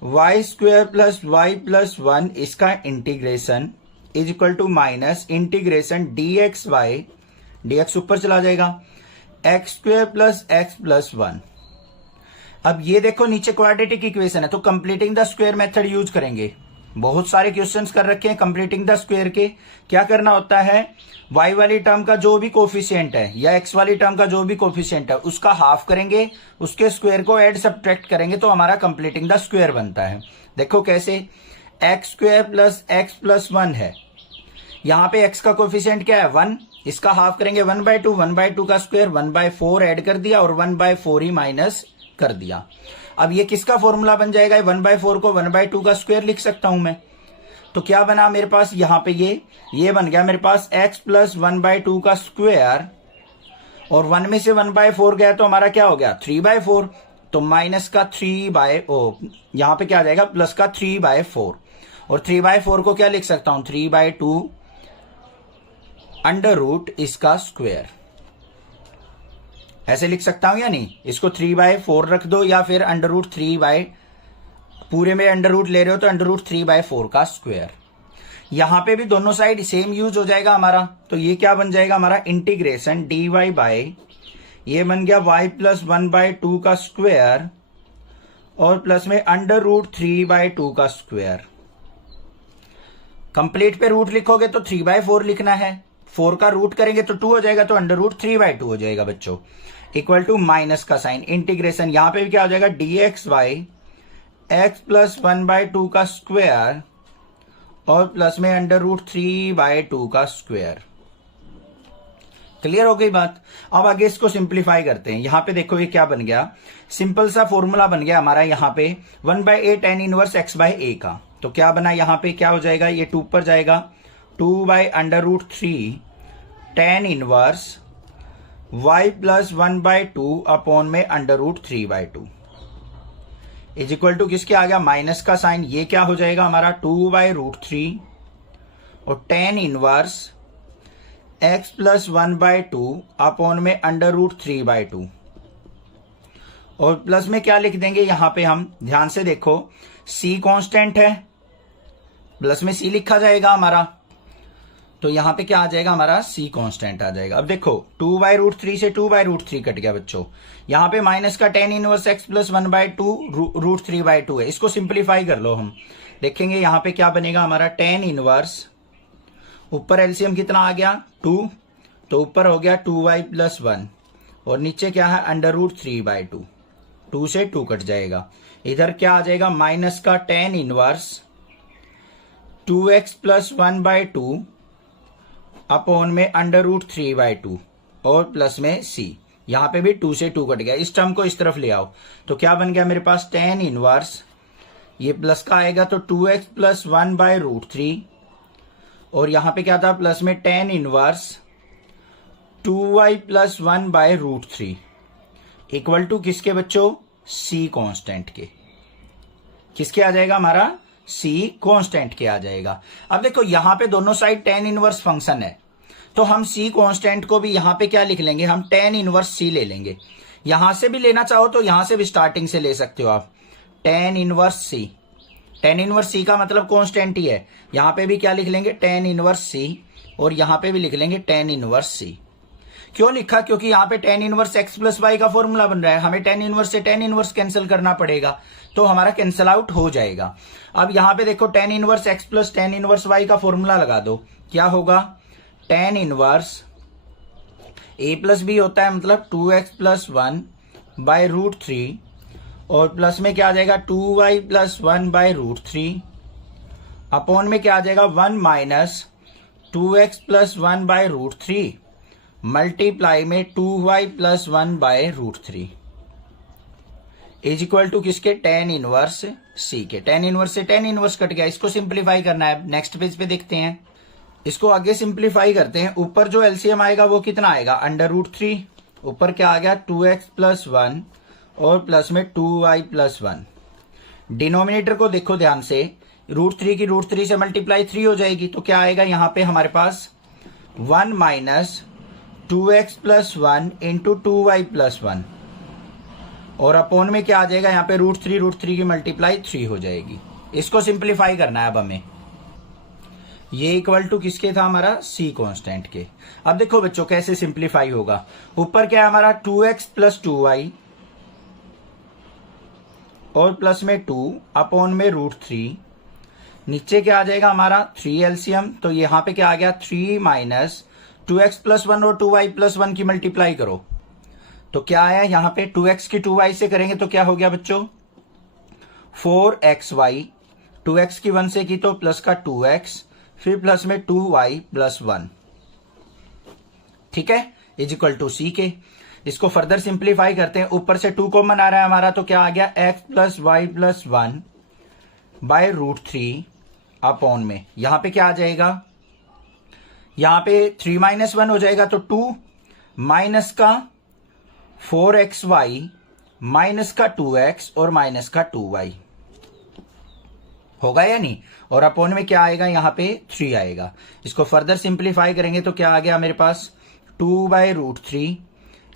y square plus y plus 1, इसका integration is equal to minus integration dx by dx ऊपर चला जाएगा x square plus x plus 1। अब ये देखो नीचे क्वाड्रेटिक इक्वेशन है, तो completing the square method use करेंगे। बहुत सारे क्वेश्चंस कर रखे हैं कंप्लीटिंग द स्क्वायर के। क्या करना होता है, y वाली टर्म का जो भी कोफिशिएंट है या x वाली टर्म का जो भी कोफिशिएंट है उसका हाफ करेंगे, उसके स्क्वायर को ऐड सब्ट्रैक्ट करेंगे, तो हमारा कंप्लीटिंग द स्क्वायर बनता है। देखो कैसे, x square plus x plus 1 है, यहाँ पे x का कोफिशिएंट क्या है 1, इसका हाफ करेंगे 1/2, 1/2 का स्क्वायर 1/4 ऐड कर दिया और 1/4 ही माइनस कर दिया। अब ये किसका फॉर्मूला बन जाएगा, 1/4 को 1/2 का स्क्वायर लिख सकता हूं मैं। तो क्या बना मेरे पास यहां पे ये बन गया मेरे पास x प्लस 1/2 का स्क्वायर, और 1 में से 1/4 गया तो हमारा क्या हो गया 3/4, तो माइनस का यहां पे क्या आ जाएगा प्लस का 3/4, और 3/4 को क्या लिख सकता हूं 3/2 अंडर रूट इसका स्क्वायर, ऐसे लिख सकता हूं या नहीं। इसको 3/4 रख दो, या फिर अंडर रूट 3 पूरे में अंडर रूट ले रहे हो तो अंडर रूट 3/4 का स्क्वायर। यहां पे भी दोनों साइड सेम यूज हो जाएगा हमारा, तो ये क्या बन जाएगा हमारा इंटीग्रेशन dy बाय ये बन गया y प्लस 1/2 का स्क्वायर और प्लस में अंडर रूट 3/2 का स्क्वायर। कंप्लीट पे रूट लिखोगे तो 3/4 लिखना है, 4 का रूट करेंगे तो 2 हो जाएगा, तो अंडर रूट 3/2 हो जाएगा बच्चों, इक्वल टू माइनस का साइन इंटीग्रेशन, यहां पे भी क्या हो जाएगा dx बाई एक्स प्लस 1/2 का स्क्वायर और प्लस में अंडर रूट 3/2 का स्क्वायर। क्लियर हो गई बात। अब आगे इसको सिंप्लीफाई करते हैं। यहां पे देखो ये क्या बन गया, सिंपल सा फॉर्मूला बन गया हमारा यहाँ पे 1/a tan inverse x by a का। तो क्या बना, यहाँ पे क्या हो जाएगा, ये 2 पर जाएगा, 2/√3 tan inverse y plus 1/2 upon में under root 3/2 is equal to किसके आ गया माइनस का साइन, ये क्या हो जाएगा हमारा 2/√3 और tan inverse x plus 1/2 upon में अंडर रूट 3/2, और प्लस में क्या लिख देंगे यहां पे हम, ध्यान से देखो c कांस्टेंट है, प्लस में c लिखा जाएगा हमारा, तो यहां पे क्या आ जाएगा हमारा c कांस्टेंट आ जाएगा। अब देखो 2/√3 से 2/√3 कट गया बच्चों, यहां पे माइनस का tan inverse x plus 1/2 root 3/2 है, इसको सिंप्लीफाई कर लो। हम देखेंगे यहां पे क्या बनेगा हमारा tan इनवर्स, ऊपर एलसीएम कितना आ गया 2, तो ऊपर हो गया 2y प्लस 1 और नीचे क्या है अंडर रूट 3/2, 2 से 2 कट जाएगा, इधर क्या आ जाएगा माइनस का tan inverse 2x plus 1/2 upon में अंडर रूट 3/2 और प्लस में c, यहां पे भी 2 से 2 कट गया। इस टर्म को इस तरफ ले आओ तो क्या बन गया मेरे पास tan इनवर्स, ये प्लस का आएगा तो 2x प्लस 1 बाय रूट 3, और यहां पे क्या था प्लस में tan inverse 2y plus 1 by root 3 equal to किसके बच्चों, c कांस्टेंट के। किसके आ जाएगा हमारा, c कांस्टेंट के आ जाएगा। अब देखो यहां पे दोनों साइड tan इनवर्स फंक्शन है तो हम c कांस्टेंट को भी यहां पे क्या लिख लेंगे, हम tan इनवर्स c ले लेंगे। यहां से भी लेना चाहो तो यहां से भी स्टार्टिंग से ले सकते हो आप, tan inverse c। tan inverse c का मतलब कांस्टेंट ही है, यहां पे भी क्या लिख लेंगे tan इनवर्स c, और यहां पे भी लिख लेंगे tan इनवर्स c। क्यों लिखा, क्योंकि यहाँ पे tan inverse x plus y का फॉर्मूला बन रहा है, हमें tan इनवर्स से tan इनवर्स कैंसिल करना पड़ेगा तो हमारा कैंसिल आउट हो जाएगा। अब यहाँ पे देखो tan inverse x plus tan inverse y का फॉर्मूला लगा दो, क्या होगा tan inverse a plus b होता है मतलब 2x प्लस 1 बाय रूट 3, और प्लस में क्या आ जाएगा 2y plus 1 by root 3, upon में क्या आ जाएगा 1 minus 2x plus 1 by root 3 multiply में 2y plus 1 by root 3 is equal to किसके, tan इनवर्स c के। tan इनवर्स से tan इनवर्स कट गया, इसको सिंप्लीफाई करना है। नेक्स्ट पेज पे देखते हैं, इसको आगे सिंप्लीफाई करते हैं। ऊपर जो एलसीएम आएगा वो कितना आएगा, अंडर रूट 3, ऊपर क्या आ गया 2x प्लस 1 और प्लस में 2y प्लस 1। डिनोमिनेटर को देखो ध्यान से, रूट 3 की रूट 3 से मल्टीप्लाई 3 हो जाएगी तो क्या आएगा यहां पे हमारे पास 1 minus 2x plus 1 into 2y plus 1, और अपॉन में क्या आ जाएगा यहाँ पे रूट 3 की मल्टीप्लाई 3 हो जाएगी। इसको सिंप्लीफाई करना है अब हमें, ये इक्वल टू किसके था हमारा, c कांस्टेंट के। अब देखो बच्चों कैसे सिंप्लीफाई होगा, ऊपर क्या है हमारा 2x प्लस 2y और प्लस में 2 अपॉन में रूट 3, नीचे क्या आ जाएगा हमारा 3 एलसीएम, तो यहाँ पे क्या आ गया 3 माइनस 2x प्लस 1 और 2y प्लस 1 की मल्टीप्लाई करो तो क्या आया यहाँ पे 2x की 2y से करेंगे तो क्या हो गया बच्चों 4xy, 2x की 1 से की तो प्लस का 2x, फिर प्लस में 2y प्लस 1, ठीक है, इज इक्वल टू c के। इसको फर्दर सिंप्लीफाई करते हैं, ऊपर से 2 कॉमन आ रहा है हमारा तो क्या आ गया x plus y plus 1 by root 3 upon में, यहां पे क्या आ जाएगा, यहां पे 3 माइनस 1 हो जाएगा तो 2 माइनस का 4xy माइनस का 2x और माइनस का 2y होगा या नहीं, और अपॉन में क्या आएगा यहां पे 3 आएगा। इसको फर्दर सिंप्लीफाई करेंगे तो क्या आ गया मेरे पास 2 by root 3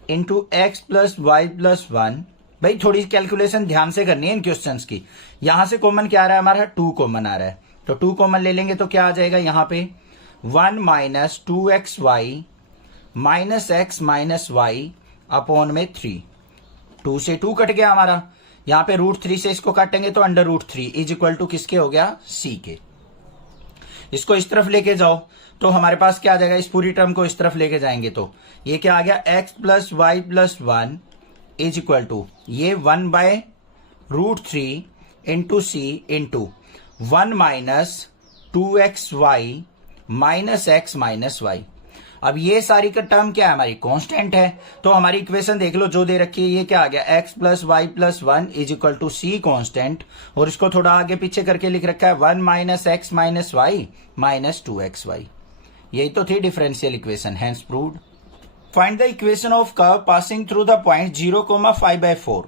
into x plus y plus 1। भाई थोड़ी कैलकुलेशन ध्यान से करनी है इन क्वेश्चंस की। यहां से कॉमन क्या आ रहा है हमारा 2 कॉमन आ रहा है तो 2 कॉमन ले लेंगे तो क्या आ जाएगा यहां पे 1 minus 2xy minus x minus y upon में 3, 2 से 2 कट गया हमारा, यहां पे रूट 3 से इसको काटेंगे तो under root 3 is equal to किसके हो गया c के। इसको इस तरफ लेके जाओ तो हमारे पास क्या आ जाएगा, इस पूरी टर्म को इस तरफ लेके जाएंगे तो ये क्या आ गया x plus y plus 1 is equal to ये 1 by root 3 into c into 1 minus 2xy minus x minus y. अब ये सारी का टर्म क्या है हमारी कांस्टेंट है, तो हमारी इक्वेशन देख लो जो दे रखी है, ये क्या आ गया x plus y plus 1 is equal to c constant, और इसको थोड़ा आगे पीछे करके लिख रखा है 1 minus x minus y minus 2xy। यही तो थी differential equation, hence proved. Find the equation of curve passing through the point 0,5/4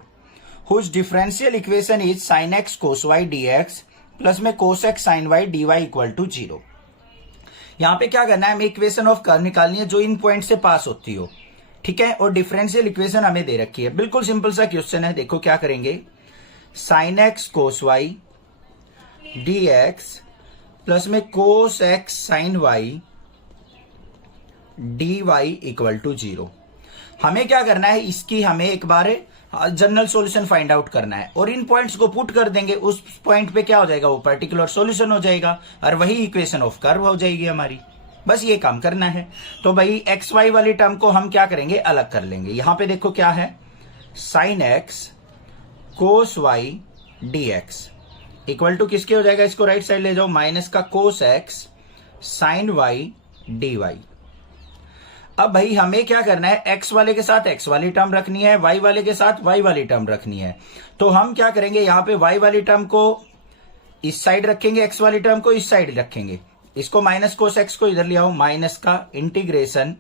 whose differential equation is sin x cos y dx plus में cos x sin y dy equal to 0। यहां पे क्या करना है, हमें इक्वेशन ऑफ कर्व निकालनी है जो इन पॉइंट से पास होती हो, ठीक है, और डिफरेंशियल इक्वेशन हमें दे रखी है। बिल्कुल सिंपल सा क्वेश्चन है, देखो क्या करेंगे, sin x cos y dx plus में cos x sin y dy equal to 0। हमें क्या करना है, इसकी हमें एक बार जनरल सॉल्यूशन फाइंड आउट करना है और इन पॉइंट्स को पुट कर देंगे, उस पॉइंट पे क्या हो जाएगा, वो पर्टिकुलर सॉल्यूशन हो जाएगा और वही इक्वेशन ऑफ कर्व हो जाएगी हमारी। बस ये काम करना है। तो भाई एक्स वाई वाली टर्म को हम क्या करेंगे, अलग कर लेंगे। यहां पे देखो क्या है, sine x cos y d x equal to किसके हो जाएगा, इसको राइट साइड ले जाओ, माइनस का cos x sine y d y. अब भाई हमें क्या करना है, एक्स वाले के साथ एक्स वाली टर्म रखनी है, वाई वाले के साथ वाई वाली टर्म रखनी है। तो हम क्या करेंगे, यहां पे वाई वाली टर्म को इस साइड रखेंगे, एक्स वाली टर्म को इस साइड रखेंगे। इसको माइनस कोस एक्स को इधर ले आओ, माइनस का integration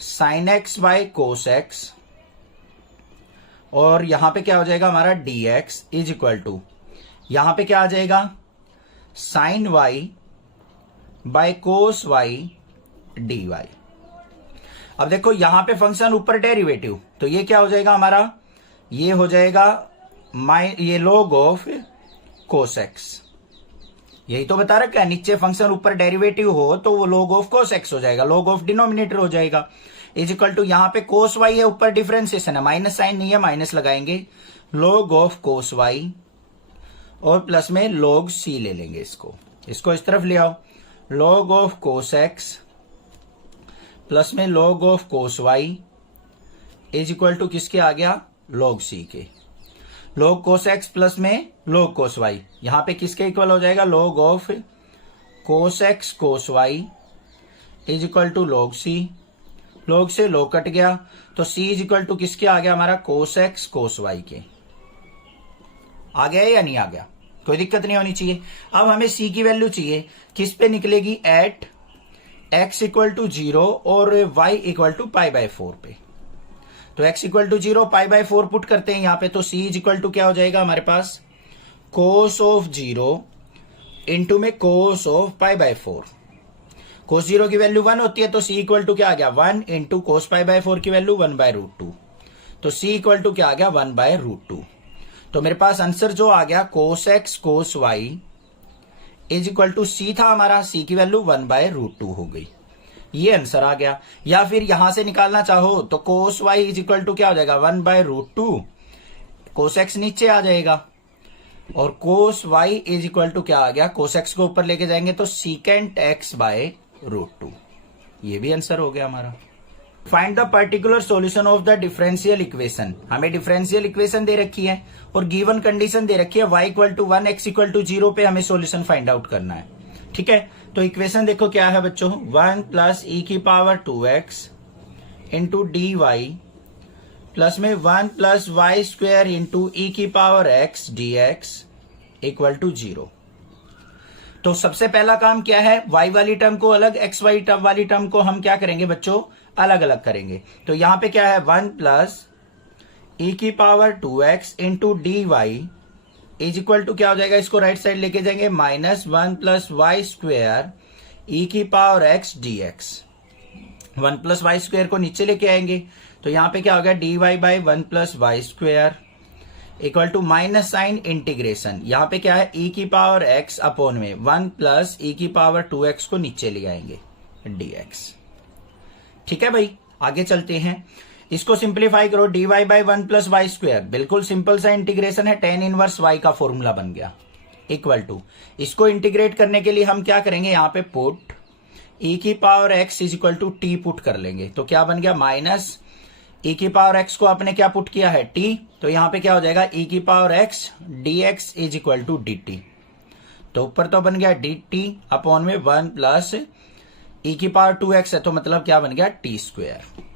sine x by cos x, और यहां पे क्या हो जाएगा हमारा d x is equal to, यहां पे क्या आ जाएगा sine y by cos y d y. अब देखो यहां पे फंक्शन ऊपर डेरिवेटिव, तो ये क्या हो जाएगा हमारा, ये हो जाएगा ये log ऑफ कोस एक्स। यही तो बता रखा है, नीचे फंक्शन ऊपर डेरिवेटिव हो तो वो log ऑफ कोस एक्स हो जाएगा, log ऑफ डिनोमिनेटर हो जाएगा, इज इक्वल टू यहां पे कोस वाई है, ऊपर डिफरेंशिएशन है, माइनस साइन नहीं है, माइनस लगाएंगे, log ऑफ कोस वाई और प्लस में log सी ले लेंगे, इसको इस तरफ ले आओ, log of cos x plus में log of cos y is equal to किसके आ गया, log सी के। log कोस एक्स प्लस में log कोस वाई, यहां पे किसके इक्वल हो जाएगा, log of cos x cos y is equal to log सी, log से log कट गया, तो c इज इक्वल टू किसके आ गया हमारा, कोस एक्स कोस वाई के। आ गया या नहीं आ गया, कोई दिक्कत नहीं होनी चाहिए। अब हमें c की वैल्यू चाहिए, किस पे निकलेगी, एट x इक्वल टू 0 और y equal to pi by 4 पे। तो x equal to 0 pi by 4 put करते हैं यहां पे, तो c इज इक्वल टू क्या हो जाएगा हमारे पास, कोस ऑफ 0 इंटू में कोस ऑफ पाई बाय 4। कोस 0 की वैल्यू 1 होती है, तो c इक्वल टू क्या आ गया, 1 इंटू कोस पाई बाय 4 की वैल्यू 1 बाय रूट 2, तो c इक्वल टू क्या आ गया, 1 बाय रूट 2। तो मेरे पास आंसर जो आ गया cos x cos y is equal to c था हमारा, सी की वैल्यू 1 बाय रूट 2 हो गई, ये आंसर आ गया। या फिर यहां से निकालना चाहो तो कोस वाई इज इक्वल टू क्या हो जाएगा, 1 बाय रूट 2, कोस एक्स नीचे आ जाएगा, और कोस वाई इज इक्वल टू क्या आ गया, कोस एक्स को ऊपर लेके जाएंगे तो सीकेंट एक्स बाय रूट 2, ये भी आंसर हो गया हमारा। Find the particular solution of the differential equation, हमें डिफरेंशियल इक्वेशन दे रखी है और गिवन कंडीशन दे रखी है y equal to 1 x equal to 0 पे हमें सॉल्यूशन फाइंड आउट करना है। ठीक है, तो इक्वेशन देखो क्या है बच्चों, 1 प्लस ई की power 2x into d y plus में 1 plus y square into e की power x d x equal to 0। तो सबसे पहला काम क्या है, y वाली टर्म को अलग, x वाई टर्म वाली टर्म को हम क्या करेंगे बच्चों, अलग अलग करेंगे। तो यहां पे क्या है, 1 प्लस ई की power 2x into d y is equal to क्या हो जाएगा, इसको राइट साइड लेके जाएंगे, minus 1 plus y square e की power x d x. 1 plus y square को नीचे लेके आएंगे, तो यहां पे क्या हो गया, d y by 1 plus y square equal to minus sine integration, यहां पे क्या है, ई की पावर x अपॉन में 1 प्लस ई की पावर 2x को नीचे ले आएंगे dx। ठीक है भाई, आगे चलते हैं, इसको सिंप्लीफाई करो, d y by 1 plus y square, बिल्कुल सिंपल सा इंटीग्रेशन है, tan इनवर्स y का फॉर्मूला बन गया, इक्वल टू, इसको इंटीग्रेट करने के लिए हम क्या करेंगे, यहां पे पुट e की power x is equal to t put कर लेंगे, तो क्या बन गया, माइनस e की पावर x को आपने क्या पुट किया है, t, तो यहां पे क्या हो जाएगा, e की power x dx is equal to dt, तो ऊपर तो बन गया dt अपॉन में 1 प्लस e की पावर 2x है, तो मतलब क्या बन गया, t स्क्वेयर।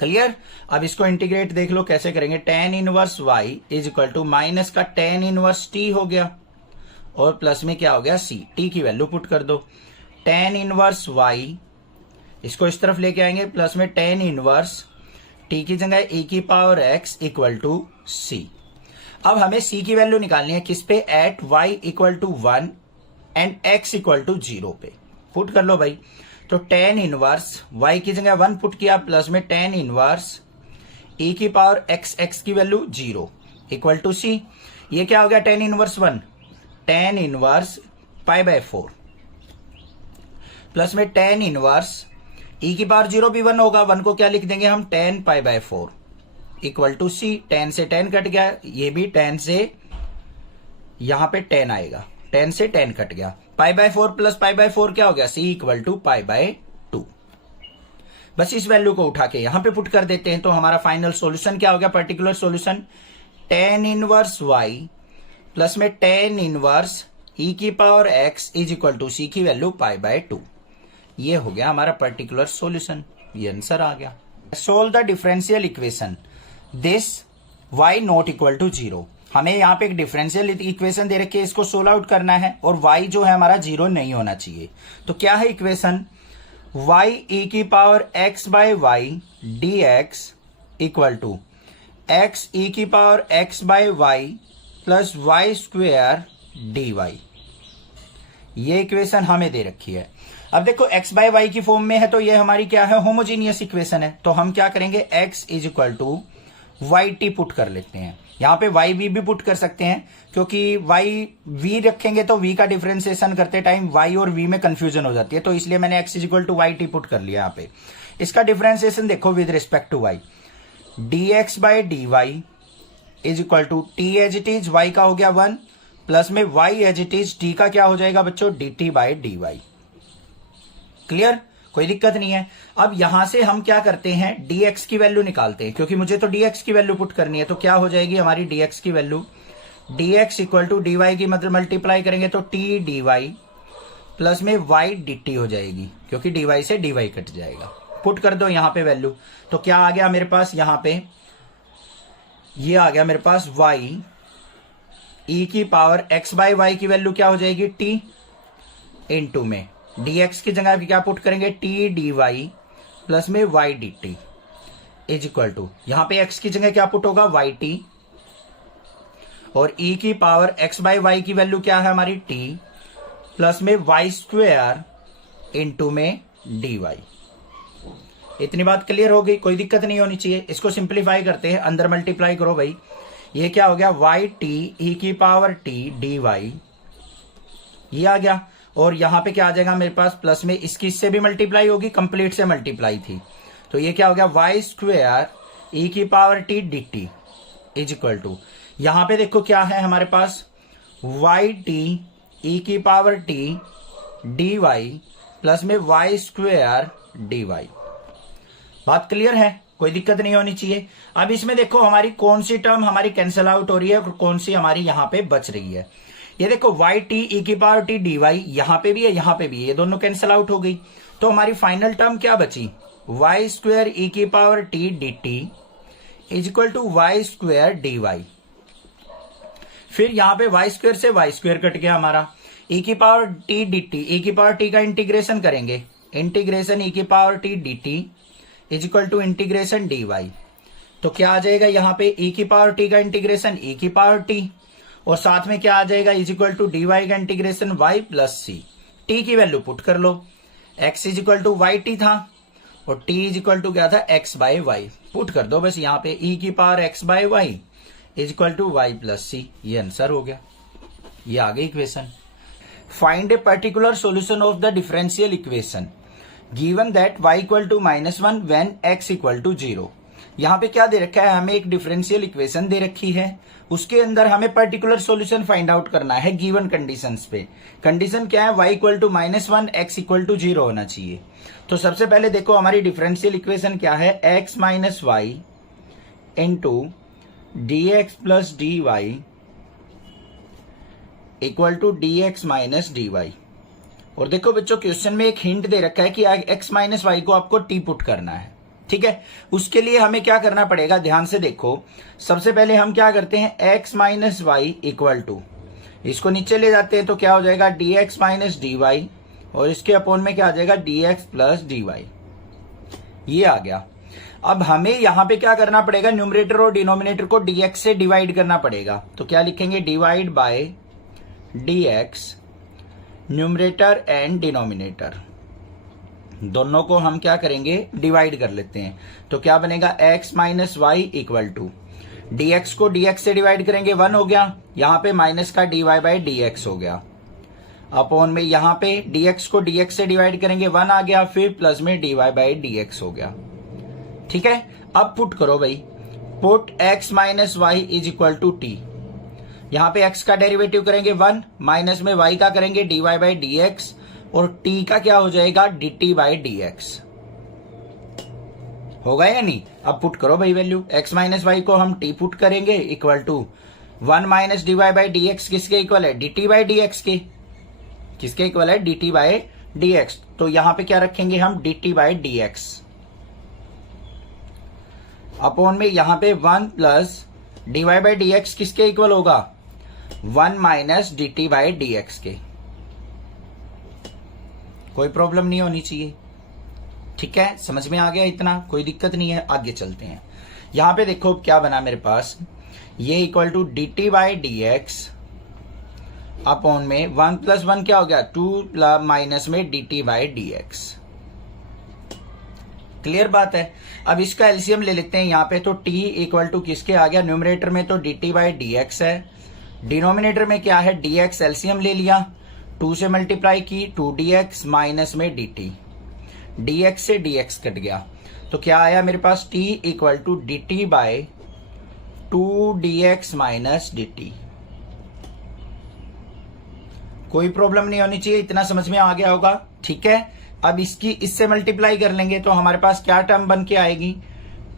क्लियर, अब इसको इंटीग्रेट देख लो कैसे करेंगे, tan inverse y is equal to minus का tan इनवर्स t हो गया, और प्लस में क्या हो गया, c, t की वैल्यू पुट कर दो, tan इनवर्स y, इसको इस तरफ लेके आएंगे, प्लस में tan इनवर्स t की जगह e की power x equal to c। अब हमें c की वैल्यू निकालनी है किस पे, at y equal to 1 and x equal to 0 पे, पुट कर लो भाई। तो tan इनवर्स y की जगह 1 पुट किया, प्लस में tan इनवर्स e की पावर x की वैल्यू 0 इक्वल टू c, ये क्या हो गया, tan inverse 1, tan inverse pi by 4 plus में tan इनवर्स e की पावर 0 भी 1 होगा, 1 को क्या लिख देंगे हम, tan pi by 4 equal to c, tan से tan कट गया, ये भी tan से यहां पे tan आएगा, tan से tan कट गया, pi by 4 plus pi by 4 क्या हो गया, c equal to pi by 2। बस इस वैल्यू को उठा के यहां पे पुट कर देते हैं, तो हमारा फाइनल सॉल्यूशन क्या हो गया, particular solution tan inverse y plus में tan इनवर्स e की power x is equal to c की वैल्यू पाई बाय 2, ये हो गया हमारा पर्टिकुलर सॉल्यूशन, ये आंसर आ गया। Solve the differential equation this y not equal to 0। हमें यहाँ पे एक डिफरेंशियल इक्वेशन दे रखी है, इसको सोल्व आउट करना है और y जो है हमारा 0 नहीं होना चाहिए। तो क्या है इक्वेशन, y e की power x by y d x equal to x e की power x by y plus y square d y. ये इक्वेशन हमें दे रखी है। अब देखो x बाय वाई की फॉर्म में है तो ये हमारी क्या है, होमोजीनियस इक्वेशन है। तो हम क्या करेंगे, x is equal to y t put कर लेते हैं। यहां पे वाई वी भी पुट कर सकते हैं, क्योंकि वाई वी रखेंगे तो वी का डिफरेंशिएशन करते टाइम वाई और वी में कंफ्यूजन हो जाती है, तो इसलिए मैंने x is equal to y t put कर लिया। यहां पे इसका डिफरेंशिएशन देखो with respect to y, d x by d y is equal to t as it is, y का हो गया 1 प्लस में y as it is, t का क्या हो जाएगा बच्चों, d t by d y. Clear, कोई दिक्कत नहीं है। अब यहां से हम क्या करते हैं, dx की वैल्यू निकालते हैं, क्योंकि मुझे तो dx की वैल्यू पुट करनी है। तो क्या हो जाएगी हमारी dx की value, dx equal to dy की मतलब मल्टीप्लाई करेंगे तो t dy प्लस में y dt हो जाएगी, क्योंकि dy से dy कट जाएगा। पुट कर दो यहां पे वैल्यू, तो क्या आ गया मेरे पास, यहां पे ये आ गया मेरे पास y e की पावर x बाय वाई की वैल्यू क्या हो जाएगी, t इनटू में dx की जगह क्या पुट करेंगे, t dy प्लस में y dt is equal to, यहां पे x की जगह क्या पुट होगा, yt, और e की पावर x बाय वाई की वैल्यू क्या है हमारी, t प्लस में y स्क्वेयर इनटू में dy। इतनी बात क्लियर हो गई, कोई दिक्कत नहीं होनी चाहिए। इसको सिंप्लीफाई करते हैं, अंदर मल्टीप्लाई करो भाई, ये क्या हो गया, yt e की पावर t dy, ये आ गया। और यहां पे क्या आ जाएगा मेरे पास, प्लस में इसकी इससे भी मल्टीप्लाई होगी, कंप्लीट से मल्टीप्लाई थी, तो ये क्या हो गया, वाई स्क्वेयर ई की power t d t is equal to, यहां पे देखो क्या है हमारे पास, वाई टी ई की power t d y plus में वाई स्क्वेयर डी वाई। बात क्लियर है, कोई दिक्कत नहीं होनी चाहिए। अब इसमें देखो हमारी कौन सी टर्म हमारी कैंसिल आउट हो रही है और कौन सी हमारी यहां पे बच रही है। ये देखो वाई टी ई की पावर टी डी वाई, यहां पे भी है यहां पे भी है, ये दोनों कैंसिल आउट हो गई। तो हमारी फाइनल टर्म क्या बची, वाई स्क्वेयर ई की power t d t is equal to y square d y. फिर यहां पे वाई स्क्वेयर से वाई स्क्वेयर कट गया हमारा, ई की power t d t, e की पावर टी का इंटीग्रेशन करेंगे, इंटीग्रेशन ई की power t d t is equal to integration d y. तो क्या आ जाएगा यहाँ पे, ई की पावर टी का इंटीग्रेशन ई की पावर टी, और साथ में क्या आ जाएगा, is equal to d y का integration y plus c. T की वैल्यू पुट कर लो, x is equal to y t था और टी इज इक्वल टू क्या था, एक्स बाय वाई। पुट कर दो बस यहाँ पे, ई की power x by y is equal to y plus c, ये आंसर हो गया, ये आ गई equation. Find a particular solution of the differential equation given that y equal to -1 when x equal to 0। यहां पे क्या दे रखा है, हमें एक डिफरेंशियल इक्वेशन दे रखी है, उसके अंदर हमें पर्टिकुलर सॉल्यूशन फाइंड आउट करना है गिवन कंडीशंस पे। कंडीशन क्या है, y equal to -1 x equal to 0 होना चाहिए। तो सबसे पहले देखो हमारी डिफरेंशियल इक्वेशन क्या है, x minus y into d x plus d y equal to d x minus d y. और देखो बच्चों क्वेश्चन में एक हिंट दे रखा है कि x माइनस वाई को आपको t पुट करना है, ठीक है। उसके लिए हमें क्या करना पड़ेगा, ध्यान से देखो, सबसे पहले हम क्या करते हैं, x minus y equal to, इसको नीचे ले जाते हैं तो क्या हो जाएगा, d x minus d y, और इसके अपोन में क्या आ जाएगा, d x plus d y, ये आ गया। अब हमें यहां पे क्या करना पड़ेगा, न्यूमरेटर और डिनोमिनेटर को dx से डिवाइड करना पड़ेगा। तो क्या लिखेंगे, divide by dx, numerator and denominator दोनों को हम क्या करेंगे, डिवाइड कर लेते हैं। तो क्या बनेगा, x minus y equal to, dx को dx से डिवाइड करेंगे 1 हो गया, यहां पे माइनस का dy बाई dx हो गया, अपॉन में यहां पे dx को dx से डिवाइड करेंगे 1 आ गया, फिर प्लस में dy बाई dx हो गया, ठीक है। अब पुट करो भाई, put x minus y is equal to t, यहां पे x का डेरिवेटिव करेंगे 1, माइनस में y का करेंगे dy बाई dx, और t का क्या हो जाएगा, dt बाई dx, होगा या नहीं। अब पुट करो भाई वैल्यू, x माइनस वाई को हम t पुट करेंगे equal to 1 minus dy by dx किसके इक्वल है, dt बाई dx के, किसके इक्वल है, dt बाई dx, तो यहां पे क्या रखेंगे हम dt बाई dx अपॉन में यहां पे 1 प्लस dy बाई dx किसके इक्वल होगा 1 माइनस dt बाई dx के। कोई प्रॉब्लम नहीं होनी चाहिए, ठीक है, समझ में आ गया, इतना कोई दिक्कत नहीं है। आगे चलते हैं, यहां पे देखो क्या बना मेरे पास, ये equal to dt by dx upon में 1 प्लस 1 क्या हो गया 2 माइनस में dt बाई dx। क्लियर बात है। अब इसका एलसीएम ले लेते हैं यहाँ पे, तो t इक्वल टू किसके आ गया, न्यूमरेटर में तो dt बाई dx है, डिनोमिनेटर में क्या है dx, एलसीएम ले लिया, 2 से मल्टीप्लाई की 2dx माइनस में dt, dx से dx कट गया, तो क्या आया मेरे पास t equal to dt by 2dx minus dt। कोई प्रॉब्लम नहीं होनी चाहिए, इतना समझ में आ गया होगा, ठीक है। अब इसकी इससे मल्टीप्लाई कर लेंगे तो हमारे पास क्या टर्म बन के आएगी,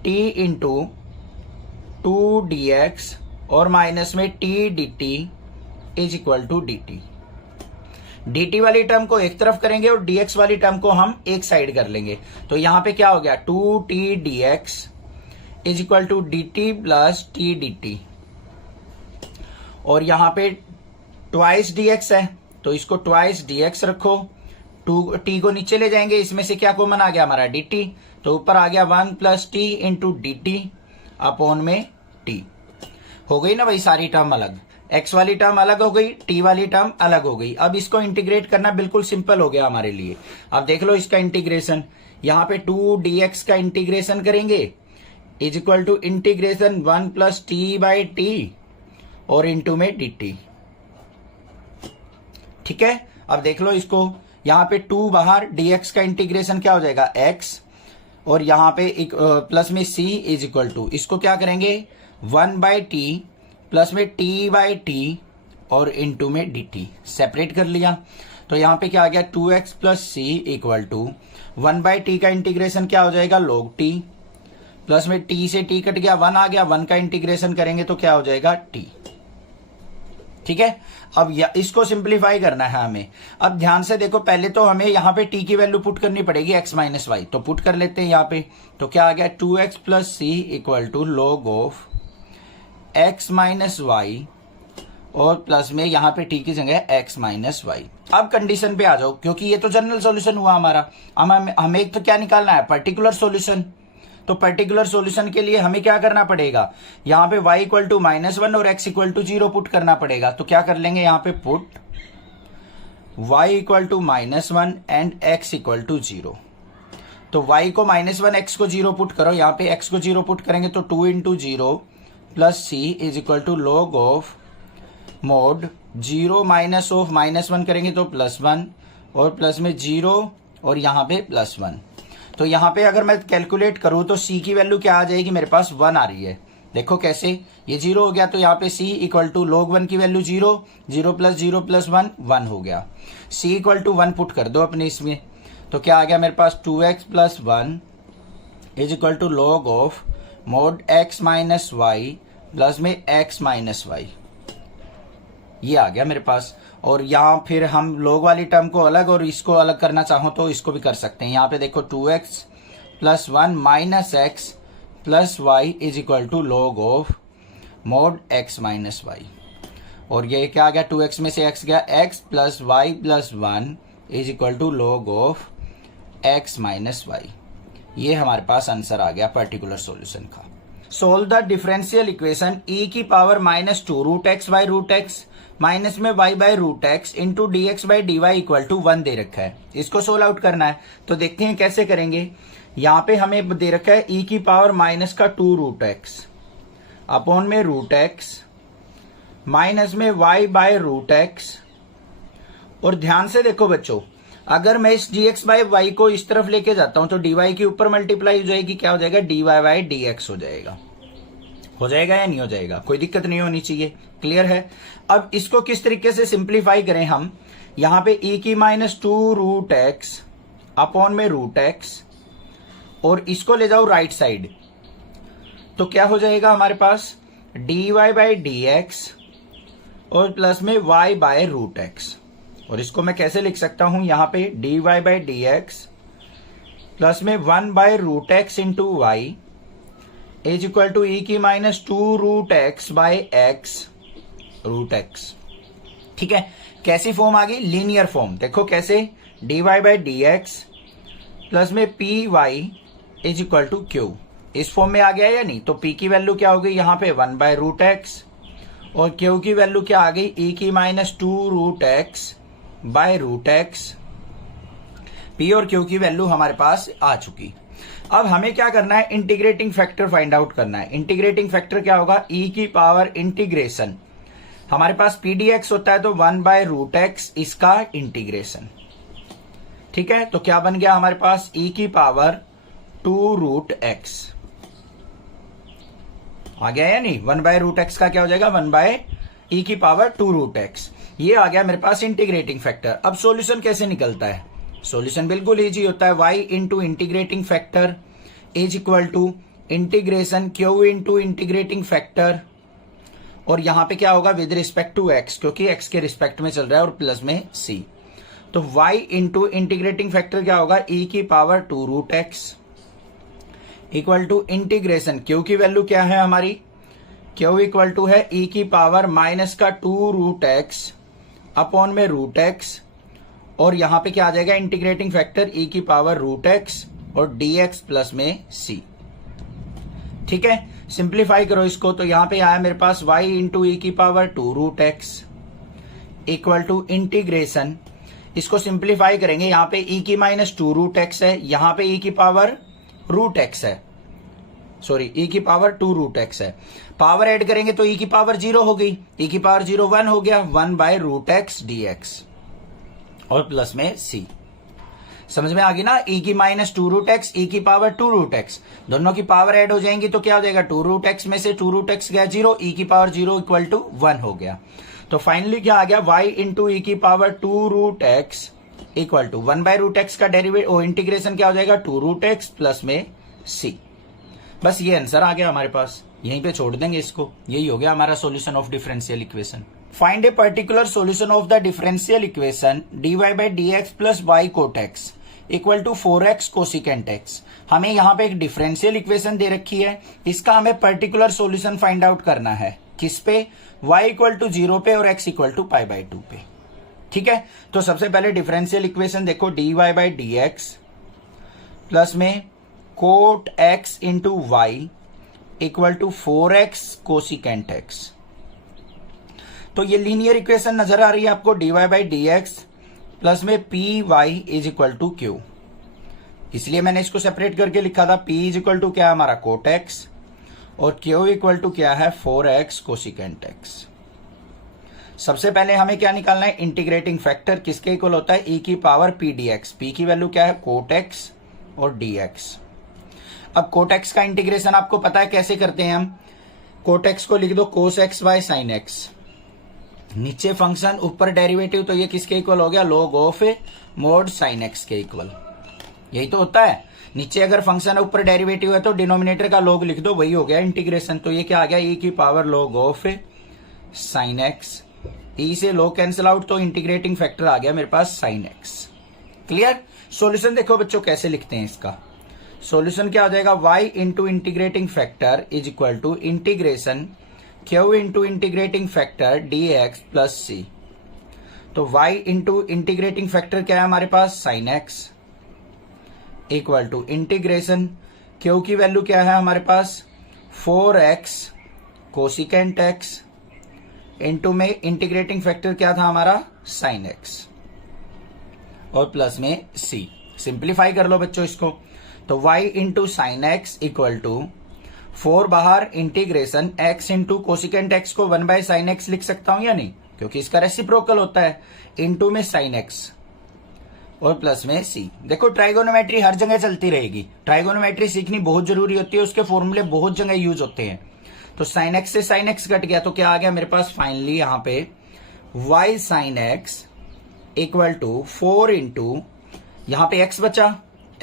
t इंटू 2dx और माइनस में t dt is equal to dt। dt वाली टर्म को एक तरफ करेंगे और dx वाली टर्म को हम एक साइड कर लेंगे, तो यहां पे क्या हो गया 2t dx is equal to dt plus t dt, और यहां पे ट्वाइस dx है तो इसको ट्वाइस dx रखो, t को नीचे ले जाएंगे, इसमें से क्या कॉमन आ गया हमारा dt, तो ऊपर आ गया 1 plus t into dt upon में t। हो गई ना भाई सारी टर्म अलग, x वाली टर्म अलग हो गई, t वाली टर्म अलग हो गई। अब इसको इंटीग्रेट करना बिल्कुल सिंपल हो गया हमारे लिए। अब देख लो इसका इंटीग्रेशन, यहां पे 2dx का इंटीग्रेशन करेंगे is equal to integration 1 plus t by t और इंटू में dt, ठीक है। अब देख लो इसको, यहां पे 2 बाहर, dx का इंटीग्रेशन क्या हो जाएगा x, और यहां पे एक प्लस में c इज इक्वल टू, इसको क्या करेंगे 1 बाई टी प्लस में t बाई टी और इंटू में dt, सेपरेट कर लिया, तो यहां पे क्या आ गया 2x plus c equal to 1 by t का इंटीग्रेशन क्या हो जाएगा log t, प्लस में t से t कट गया 1 आ गया, 1 का इंटीग्रेशन करेंगे तो क्या हो जाएगा t, ठीक है। अब इसको सिंप्लीफाई करना है हमें। अब ध्यान से देखो, पहले तो हमें यहाँ पे t की वैल्यू पुट करनी पड़ेगी x माइनस वाई, तो पुट कर लेते हैं यहाँ पे, तो क्या आ गया 2x plus c equal to log of x minus y और प्लस में यहाँ पे t की जगह x माइनस वाई। अब कंडीशन पे आ जाओ, क्योंकि ये तो जनरल सॉल्यूशन हुआ हमारा, हमें एक तो क्या निकालना है पर्टिकुलर सॉल्यूशन, तो पर्टिकुलर सॉल्यूशन के लिए हमें क्या करना पड़ेगा, यहाँ पे y इक्वल टू -1 और x इक्वल टू 0 पुट करना पड़ेगा, तो क्या कर लेंगे यहाँ पे put y equal to -1 and x equal to 0, तो y को -1 x को 0 पुट करो, यहाँ पे x को 0 पुट करेंगे तो 2 into 0 plus c is equal to log of mod 0 minus of -1 करेंगे तो +1 और प्लस में 0 और यहाँ पे +1, तो यहाँ पे अगर मैं कैलकुलेट करूं तो c की वैल्यू क्या आ जाएगी मेरे पास 1 आ रही है। देखो कैसे, ये 0 हो गया तो यहाँ पे c इक्वल टू log 1 की वैल्यू 0, 0 प्लस 0 प्लस 1 1 हो गया, c इक्वल टू 1 पुट कर दो अपने इसमें, तो क्या आ गया मेरे पास 2x plus 1 is equal to log of mod x minus y plus में x माइनस वाई, ये आ गया मेरे पास। और यहाँ फिर हम लोग वाली टर्म को अलग और इसको अलग करना चाहो तो इसको भी कर सकते हैं। यहाँ पे देखो 2x plus 1 minus x plus y is equal to log of mod x minus y, और ये क्या आ गया 2x में से x गया, x plus y plus 1 is equal to log of x minus y. ये हमारे पास आंसर आ गया पर्टिकुलर सॉल्यूशन का। Solve the differential equation e की power -2 root x by root x minus में y by root x into d x by d y equal to 1 दे रखा है, इसको सोल्व आउट करना है, तो देखते हैं कैसे करेंगे। यहाँ पे हमें दे रखा है e की पावर माइनस का 2 रूट एक्स अपॉन में रूट एक्स माइनस में y बाय रूट एक्स, और ध्यान से देखो बच्चों, अगर मैं इस dx बाई वाई को इस तरफ लेके जाता हूं तो dy के ऊपर मल्टीप्लाई हो जाएगी, क्या हो जाएगा dy बाई dx हो जाएगा। हो जाएगा या नहीं हो जाएगा, कोई दिक्कत नहीं होनी चाहिए, क्लियर है। अब इसको किस तरीके से सिंप्लीफाई करें हम, यहां पे e की -2 रूट एक्स अपॉन में रूट एक्स, और इसको ले जाओ राइट साइड, तो क्या हो जाएगा हमारे पास dy बाई dx और प्लस में y बाय रूट एक्स। और इसको मैं कैसे लिख सकता हूं, यहां पे dy by d x plus में 1/√x into y is equal to e की minus 2√x by x root x. ठीक है, कैसी फॉर्म आ गई, लीनियर फॉर्म। देखो कैसे, dy by d x plus में p y is equal to q, इस फॉर्म में आ गया या नहीं। तो p की वैल्यू क्या हो गई यहाँ पे 1/√x और q की वैल्यू क्या आ गई e की minus 2√x by √x। p और q की वैल्यू हमारे पास आ चुकी। अब हमें क्या करना है, इंटीग्रेटिंग फैक्टर फाइंड आउट करना है। इंटीग्रेटिंग फैक्टर क्या होगा, e की पावर इंटीग्रेशन, हमारे पास pdx होता है तो 1/√x इसका इंटीग्रेशन। ठीक है, तो क्या बन गया हमारे पास e की पावर 2√x आ गया या नहीं। 1/√x का क्या हो जाएगा, 1/e की पावर 2√x। ये आ गया मेरे पास इंटीग्रेटिंग फैक्टर। अब सॉल्यूशन कैसे निकलता है, सॉल्यूशन बिल्कुल इजी होता है। y into integrating factor is equal to integration q into integrating factor, और यहां पे क्या होगा विद रिस्पेक्ट टू x, क्योंकि x के रिस्पेक्ट में चल रहा है, और प्लस में c। तो y इंटू इंटीग्रेटिंग फैक्टर क्या होगा, e की power 2√x equal to integration q की वैल्यू क्या है हमारी, q इक्वल टू है e की पावर माइनस का 2√x अपॉन में √x, और यहां पे क्या आ जाएगा इंटीग्रेटिंग फैक्टर e की पावर √x और dx प्लस में c। ठीक है, सिंप्लीफाई करो इसको, तो यहां पे आया मेरे पास y इंटू e की power 2√x equal to integration, इसको सिंप्लीफाई करेंगे, यहां पे e की माइनस 2√x है, यहां पे e की पावर √x है, सॉरी e की पावर 2√x है। पावर ऐड करेंगे तो e की पावर 0 हो गई, e की पावर 0 1 हो गया, 1/√x dx और प्लस में c। समझ में आ गई ना, e की माइनस 2√x e की पावर 2√x, दोनों की पावर ऐड हो जाएंगी तो क्या हो जाएगा, 2√x में से 2√x गया 0, e की पावर 0 इक्वल टू 1 हो गया। तो फाइनली क्या आ गया, y इंटू e की power 2√x equal to 1/√x का डेरिवेटिव इंटीग्रेशन क्या हो जाएगा 2√x प्लस में c। बस ये आंसर आ गया हमारे पास, यहीं पे छोड़ देंगे इसको। यही हो गया हमारा solution of differential equation. Find a particular solution of the differential equation dy by d x plus y cot x equal to 4x cosecant x। हमें यहाँ पे एक डिफरेंशियल इक्वेशन दे रखी है, इसका हमें पर्टिकुलर सॉल्यूशन फाइंड आउट करना है। किस पे, y इक्वल टू 0 पे और x इक्वल टू π/2 पे। ठीक है, तो सबसे पहले डिफरेंशियल इक्वेशन देखो, dy by d x plus में cot x into y equal to 4x cosecant x। तो ये लीनियर इक्वेशन नजर आ रही है आपको, dy by d x plus में p y is equal to q, इसलिए मैंने इसको सेपरेट करके लिखा था। p इज इक्वल टू क्या है हमारा कोट x और q इक्वल टू क्या है 4x कोसिकेंट x। सबसे पहले हमें क्या निकालना है, इंटीग्रेटिंग फैक्टर किसके इक्वल होता है, e की पावर p dx। p की वैल्यू क्या है कोट x और dx। अब कोट x का इंटीग्रेशन आपको पता है कैसे करते हैं हम, कोट x को लिख दो cos x by sine x, नीचे फंक्शन ऊपर डेरिवेटिव, तो ये किसके इक्वल हो गया log of mod sine x के इक्वल। यही तो होता है, नीचे अगर फंक्शन है ऊपर डेरिवेटिव है तो डिनोमिनेटर का log लिख दो, वही हो गया इंटीग्रेशन। तो ये क्या आ गया e की power log of sine x, e से log कैंसिल आउट तो इंटीग्रेटिंग फैक्टर आ गया मेरे पास साइन x। क्लियर। सॉल्यूशन देखो बच्चों कैसे लिखते हैं इसका, सॉल्यूशन क्या हो जाएगा, y into integrating factor is equal to integration q into integrating factor dx plus c। तो y इंटू इंटीग्रेटिंग फैक्टर क्या है हमारे पास sine x equal to integration q की वैल्यू क्या है हमारे पास 4x कोसिकेंट x इंटू में इंटीग्रेटिंग फैक्टर क्या था हमारा साइन x और प्लस में c। सिंप्लीफाई कर लो बच्चों इसको, तो y into sine x equal to 4 बाहर integration x into cosecant x को 1 बाय साइन x लिख सकता हूं या नहीं, क्योंकि इसका रेसिप्रोकल होता है, इंटू में साइन x और प्लस में c। देखो ट्राइगोनोमेट्री हर जगह चलती रहेगी, ट्राइगोनोमेट्री सीखनी बहुत जरूरी होती है, उसके फॉर्मूले बहुत जगह यूज होते हैं। तो साइन x से साइन x कट गया तो क्या आ गया मेरे पास फाइनली यहां पे y sine x equal to 4 into यहां पे x बचा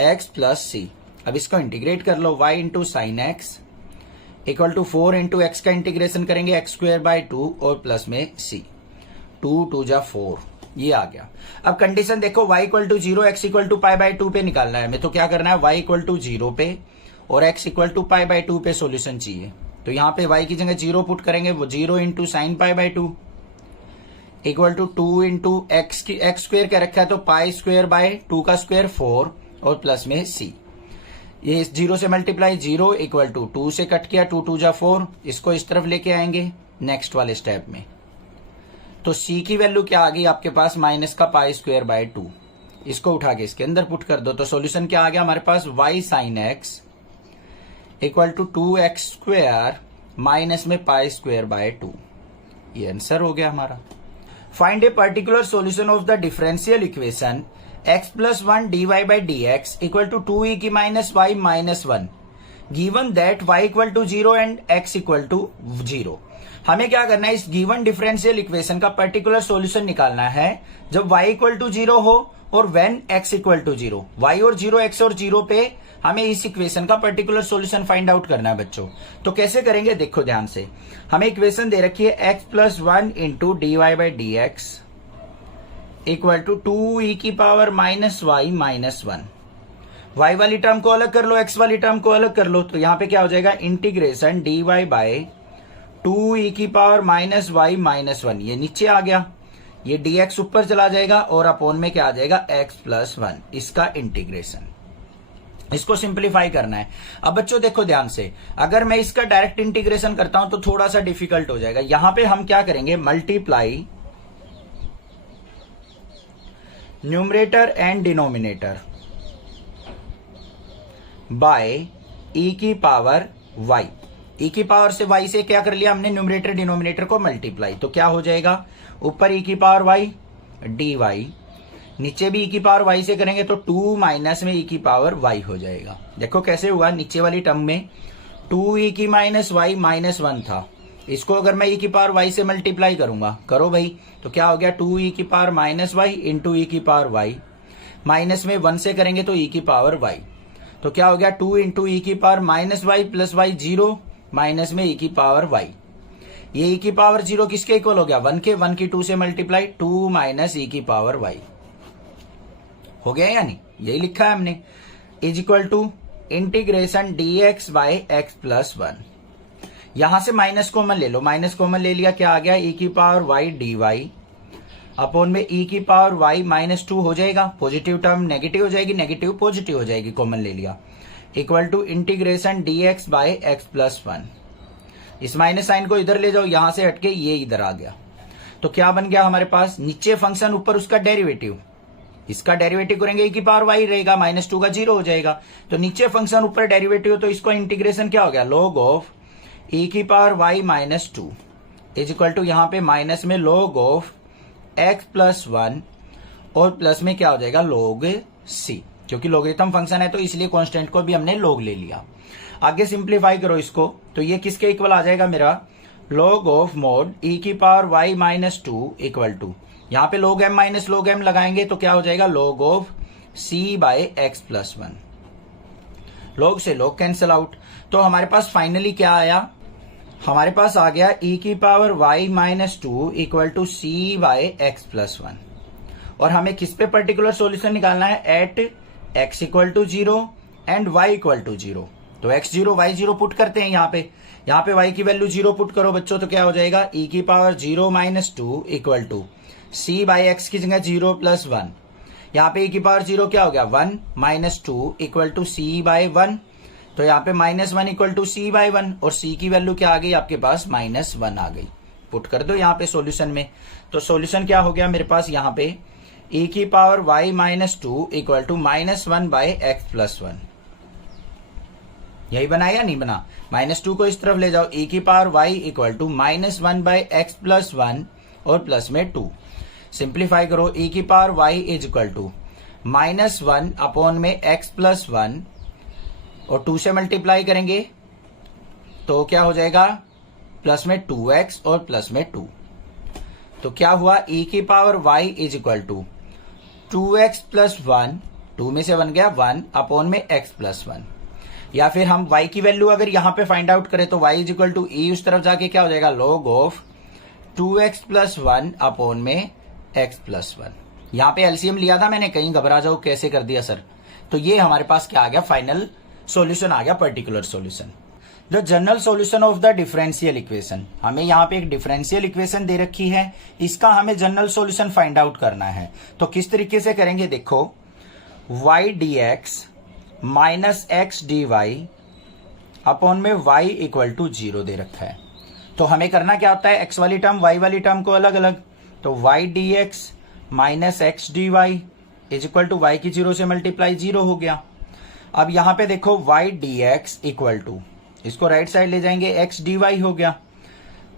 x प्लस c। अब इसको इंटीग्रेट कर लो, y into sine x equal to 4 into x का इंटीग्रेशन करेंगे x² बाय 2 और प्लस में c, 2 2 जा 4 ये आ गया। अब कंडीशन देखो, y equal to 0 x equal to pi by 2 पे निकालना है हमें, तो क्या करना है, y इक्वल टू 0 पे और x equal to pi by 2 पे सोल्यूशन चाहिए। तो यहाँ पे y की जगह 0 पुट करेंगे, वो 0 into sine pi by 2 equal to 2 into x की एक्स स्क्वेयर क्या रखा है, तो पाई स्क्वेयर बाय 2 का स्क्वेयर 4 और प्लस में c। ये 0 से मल्टीप्लाई 0 इक्वल टू 2 से कट किया, 2 2 जा 4, इसको इस तरफ लेके आएंगे नेक्स्ट वाले स्टेप में। तो c की वैल्यू क्या आ गई आपके पास, माइनस का पाई स्क्वेयर बाय 2, इसको उठा के इसके अंदर पुट कर दो। तो सॉल्यूशन क्या आ गया हमारे पास, y sine x equal to 2x square minus में पाई स्क्वेयर बाय 2। ये आंसर हो गया हमारा। Find a particular solution of the differential equation x plus 1 dy by dx equal to 2e की minus y minus 1 given that y equal to 0 and x equal to 0। हमें क्या करना है, इस गिवन डिफरेंशियल इक्वेशन का particular solution निकालना है जब y इक्वल टू 0 हो और when x equal to 0। y और 0, x और 0 पे हमें इस इक्वेशन का पर्टिकुलर सॉल्यूशन फाइंड आउट करना है बच्चों। तो कैसे करेंगे, देखो ध्यान से। हमें इक्वेशन दे रखी है x plus 1 into d y by d x equal to 2e की power minus y minus 1। y वाली टर्म को अलग कर लो, x वाली टर्म को अलग कर लो, तो यहां पे क्या हो जाएगा, इंटीग्रेशन dy बाय 2e की पावर माइनस वाई माइनस 1। ये नीचे आ गया, ये dx ऊपर चला जाएगा और अपॉन में क्या आ जाएगा, x प्लस 1, इसका इंटीग्रेशन। इसको सिंप्लीफाई करना है। अब बच्चों देखो ध्यान से, अगर मैं इसका डायरेक्ट इंटीग्रेशन करता हूं तो थोड़ा सा डिफिकल्ट हो जाएगा। यहां पे हम क्या करेंगे, multiply numerator and denominator by e की पावर y। e की पावर से y से क्या कर लिया हमने, न्यूमरेटर डिनोमिनेटर को मल्टीप्लाई, तो क्या हो जाएगा, ऊपर e की पावर y dy, नीचे भी e की पावर y से करेंगे तो 2 माइनस में e की पावर y हो जाएगा। देखो कैसे हुआ, नीचे वाली टर्म में 2e की माइनस y माइनस 1 था, इसको अगर मैं e की पावर y से मल्टीप्लाई करूंगा, करो भाई, तो क्या हो गया, 2e की power minus y into e की पावर y, माइनस में 1 से करेंगे तो e की पावर y, तो क्या हो गया, 2 इंटू e की power minus y plus y 0 minus में e की पावर y। ये e की पावर 0 किसके इक्वल हो गया, 1 के, 1 की 2 से मल्टीप्लाई, 2 माइनस e की पावर y हो गया या नहीं, यही लिखा है हमने। Is equal to integration dx by x plus 1। यहां से माइनस कॉमन ले लो, माइनस कॉमन ले लिया, क्या आ गया, e की पावर y dy अपॉन में e की पावर y माइनस 2 हो जाएगा, पॉजिटिव टर्म नेगेटिव हो जाएगी, नेगेटिव पॉजिटिव हो जाएगी, कॉमन ले लिया, equal to integration dx by x plus 1। इस माइनस साइन को इधर ले जाओ, यहां से हटके ये इधर आ गया, तो क्या बन गया हमारे पास, नीचे फंक्शन ऊपर उसका डेरिवेटिव, इसका डेरिवेटिव करेंगे e की पावर y रहेगा, माइनस 2 का 0 हो जाएगा, तो नीचे फंक्शन ऊपर डेरिवेटिव, तो इसको इंटीग्रेशन क्या हो गया, log ऑफ e की power y minus 2 is equal to यहां पे माइनस में log ऑफ x प्लस 1 और प्लस में क्या हो जाएगा, log c, क्योंकि लोगरिथम फंक्शन है तो इसलिए कांस्टेंट को भी हमने log ले लिया। आगे सिंप्लीफाई करो इसको, तो ये किसके इक्वल आ जाएगा मेरा, log ऑफ मोड e की power y minus 2 equal to, यहां पे log m minus log m लगाएंगे तो क्या हो जाएगा, log of c by x plus 1। log से log कैंसिल आउट, तो हमारे पास फाइनली क्या आया, हमारे पास आ गया e की power y minus 2 equal to c by x plus 1। और हमें किस पे पर्टिकुलर सॉल्यूशन निकालना है, at x equal to 0 and y equal to 0। तो x 0 y 0 पुट करते हैं यहाँ पे y की वैल्यू 0 पुट करो बच्चों, तो क्या हो जाएगा, e की power 0 minus 2 equal to c by x की जगह 0 प्लस 1, यहाँ पे e की पावर 0 क्या हो गया, 1 minus 2 equal to c by 1, तो यहाँ पे minus 1 equal to c by 1, और c की वैल्यू क्या आ गई आपके पास, माइनस 1 आ गई, पुट कर दो यहाँ पे सॉल्यूशन में। तो सॉल्यूशन क्या हो गया मेरे पास, यहाँ पे e की power y minus 2 equal to minus 1 by x plus 1। यही बना या नहीं बना, माइनस 2 को इस तरफ ले जाओ, e की power y equal to minus 1 by x plus 1 और प्लस में 2, सिंप्लीफाई करो, e की power y is equal to minus 1 upon में x प्लस 1 और 2 से मल्टीप्लाई करेंगे तो क्या हो जाएगा, प्लस में 2x और प्लस में 2, तो क्या हुआ, e की power y is equal to 2x plus 1, 2 में से 1 गया 1 अपॉन में x प्लस 1। या फिर हम y की वैल्यू अगर यहां पे फाइंड आउट करें तो y is equal to e, उस तरफ जाके क्या हो जाएगा, log of 2x plus 1 upon में एक्स प्लस 1। यहां पे एलसीएम लिया था मैंने, कहीं घबरा जाओ कैसे कर दिया सर। तो ये हमारे पास क्या आ गया, फाइनल सॉल्यूशन आ गया, particular solution. The general solution of the differential equation, हमें यहाँ पे एक डिफरेंशियल इक्वेशन दे रखी है, इसका हमें जनरल सॉल्यूशन फाइंड आउट करना है। तो किस तरीके से करेंगे, देखो y dx minus x d y upon में y इक्वल टू 0 दे रखा है। तो हमें करना क्या होता है, x वाली टर्म y वाली टर्म को अलग अलग, तो y dx minus x d y is equal to y की 0 से मल्टीप्लाई 0 हो गया। अब यहां पे देखो y dx इक्वल टू, इसको राइट साइड ले जाएंगे, x dy हो गया।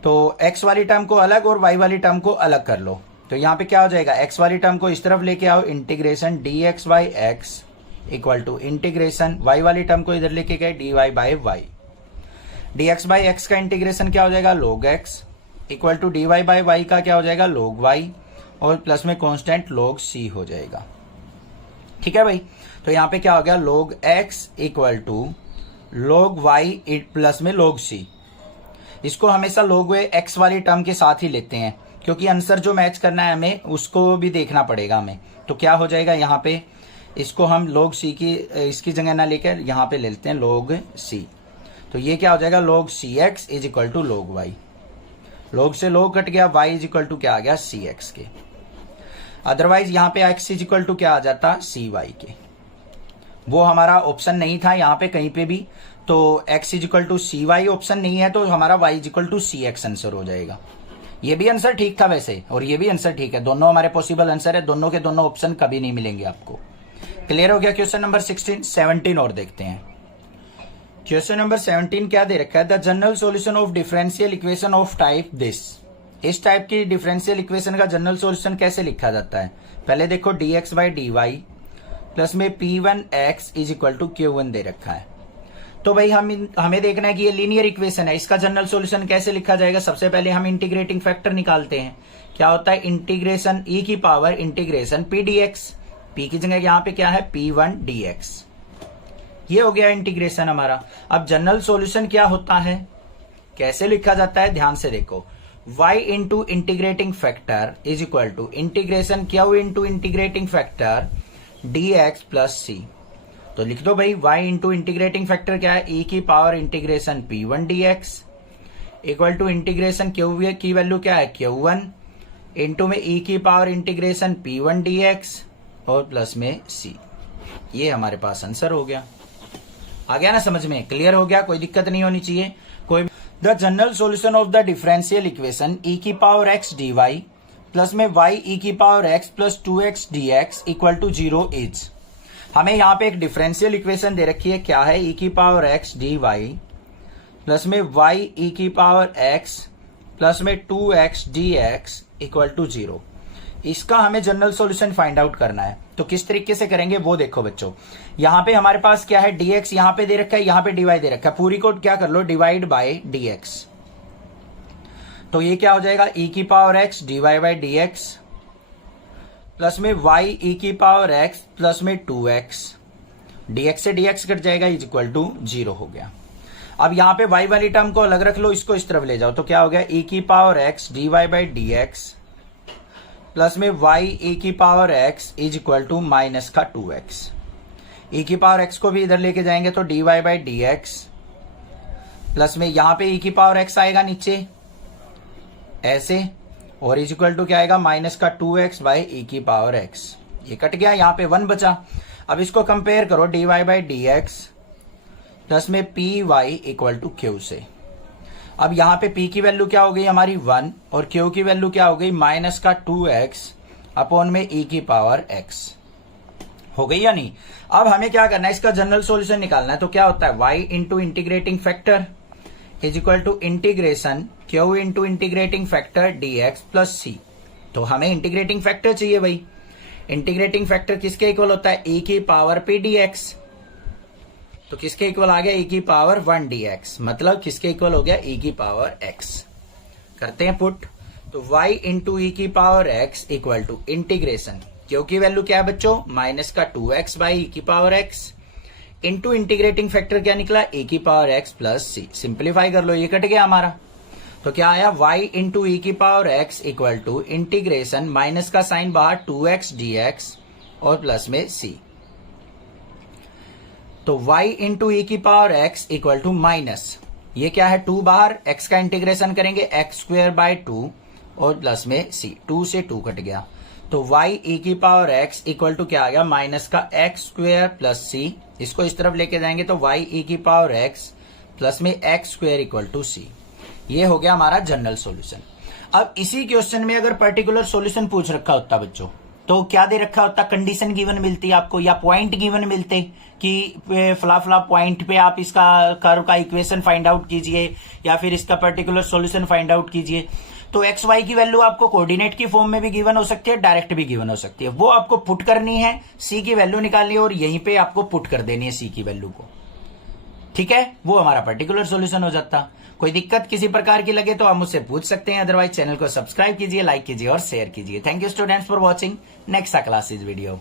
तो x वाली टर्म को अलग और y वाली टर्म को अलग कर लो। तो यहां पे क्या हो जाएगा, x वाली टर्म को इस तरफ लेके आओ, integration dx by x equal to integration y वाली टर्म को इधर लेके गए dy by y. dx by x का इंटीग्रेशन क्या हो जाएगा, log x equal to dy by y का क्या हो जाएगा, log y, और प्लस में कांस्टेंट log c हो जाएगा। ठीक है भाई, तो यहां पे क्या हो गया, log x equal to log y plus में log c। इसको हमेशा log x वाली टर्म के साथ ही लेते हैं, क्योंकि आंसर जो मैच करना है हमें उसको भी देखना पड़ेगा हमें। तो क्या हो जाएगा, यहाँ पे इसको हम log c की इसकी जगह ना लेकर यहाँ पे ले लेते हैं log c। तो ये क्या हो जाएगा, log cx is equal to log y। log से log कट गया, y इज इक्वल टू क्या आ गया, cx के। अदरवाइज यहाँ पे x इज इक्वल टू क्या आ जाता, cy के। वो हमारा ऑप्शन नहीं था यहाँ पे कहीं पे भी, तो x is equal to cy option नहीं है, तो हमारा y is equal to cx answer हो जाएगा। ये भी आंसर ठीक था वैसे, और ये भी आंसर ठीक है, दोनों हमारे पॉसिबल आंसर है, दोनों के दोनों ऑप्शन कभी नहीं मिलेंगे आपको। क्लियर हो गया। क्वेश्चन नंबर 17 और देखते हैं। क्वेश्चन नंबर 17 क्या दे रखा है, the general solution of differential equation of type this. इस टाइप की डिफरेंशियल इक्वेशन का जनरल सॉल्यूशन कैसे लिखा जाता है, पहले देखो dx by d y plus में p1x is equal to q1 दे रखा है। तो भाई हमें देखना है कि ये लीनियर इक्वेशन है, इसका जनरल सॉल्यूशन कैसे लिखा जाएगा। सबसे पहले हम इंटीग्रेटिंग फैक्टर निकालते हैं। क्या होता है, इंटीग्रेशन e की power integration p dx, p की जगह यहाँ पे क्या है p1 dx। ये हो गया इंटीग्रेशन हमारा। अब जनरल सॉल्यूशन क्या होता है, कैसे लिखा जाता है, ध्यान से देखो, y into integrating factor is equal to integration q into integrating factor dx plus c। तो लिख दो भाई, y इंटू इंटीग्रेटिंग फैक्टर क्या है, e की power integration p1 dx equal to integration q की वैल्यू क्या है q1 इंटू में e की पावर इंटीग्रेशन p1 dx और प्लस में c। ये हमारे पास आंसर हो गया। आ गया ना समझ में, क्लियर हो गया, कोई दिक्कत नहीं होनी चाहिए कोई। The general solution of the differential equation e की पावर x dy प्लस में y e की power x plus 2x dx equal to 0 is. हमें यहाँ पे एक डिफरेंशियल इक्वेशन दे रखी है, क्या है, e की पावर x dy प्लस में y e की पावर x प्लस में 2x dx इक्वल टू 0। इसका हमें जनरल सॉल्यूशन फाइंड आउट करना है। तो किस तरीके से करेंगे वो देखो बच्चों, यहाँ पे हमारे पास क्या है, dx यहाँ पे दे रखा है, यहाँ पे dy दे रखा है, पूरी को क्या कर लो, डिवाइड बाय dx। तो ये क्या हो जाएगा, e की power x dy by dx plus में y e की पावर x प्लस में 2x, dx से dx कट जाएगा इज इक्वल टू 0 हो गया। अब यहाँ पे y वाली टर्म को अलग रख लो, इसको इस तरफ ले जाओ, तो क्या हो गया, e की power x dy by dx plus में y e की power x is equal to minus का 2x। e की पावर x को भी इधर लेके जाएंगे तो dy बाई dx प्लस में यहाँ पे e की पावर x आएगा नीचे ऐसे, और इज इक्वल टू क्या आएगा, माइनस का 2x बाई e की पावर x। ये कट गया, यहाँ पे 1 बचा। अब इसको कंपेयर करो dy बाई dx प्लस में py इक्वल टू q से। अब यहाँ पे p की वैल्यू क्या हो गई हमारी 1 और q की वैल्यू क्या हो गई, माइनस का 2x अपॉन में e की पावर x हो गई या नहीं। अब हमें क्या करना है, इसका जनरल सॉल्यूशन निकालना है। तो क्या होता है, y into integrating factor is equal to integration q into integrating factor dx plus c। तो हमें इंटीग्रेटिंग फैक्टर चाहिए भाई। इंटीग्रेटिंग फैक्टर किसके इक्वल होता है, e की पावर p dx। तो किसके इक्वल आ गया, e की पावर 1 dx, मतलब किसके इक्वल हो गया, e की पावर x। करते हैं पुट, तो y इंटू e की power x equal to integration q की वैल्यू क्या है बच्चों, माइनस का 2x बाई e की power x into integrating factor क्या निकला, e की power x plus c। Simplify कर लो, ये कट गया हमारा। तो क्या आया y इंटू ई की power x equal to integration minus का साइन बाहर 2x dx और प्लस में c। तो y इंटू ई की power x equal to minus, ये क्या है 2 बाहर, x का इंटीग्रेशन करेंगे x स्क्वेयर बाय 2 और प्लस में c, 2 से 2 कट गया। तो y ई की पावर x इक्वल टू क्या आ गया माइनस का x स्क्वेयर प्लस c, इसको इस तरफ लेके जाएंगे तो y ई की पावर x प्लस में x square equal to c। ये हो गया हमारा जनरल सॉल्यूशन। अब इसी क्वेश्चन में अगर पर्टिकुलर सॉल्यूशन पूछ रखा होता बच्चों, तो क्या दे रखा होता, कंडीशन गिवन मिलती आपको या पॉइंट गिवन मिलते कि फला पॉइंट पे आप इसका कर्व का इक्वेशन फाइंड आउट कीजिए या फिर इसका पर्टिकुलर सॉल्यूशन फाइंड आउट कीजिए। तो एक्स वाई की वैल्यू आपको कोऑर्डिनेट की फॉर्म में भी गिवन हो सकती है, डायरेक्ट भी गिवन हो सकती है। वो आपको पुट करनी है, सी की वैल्यू निकालनी है और यहीं पे आपको पुट कर देनी है सी की वैल्यू को। ठीक है, वो हमारा पर्टिकुलर सॉल्यूशन हो जाता। कोई दिक्कत किसी प्रकार की लगे तो आप मुझसे पूछ सकते हैं, अदरवाइज चैनल को सब्सक्राइब कीजिए, लाइक कीजिए और शेयर कीजिए। Thank you students for watching next classes video.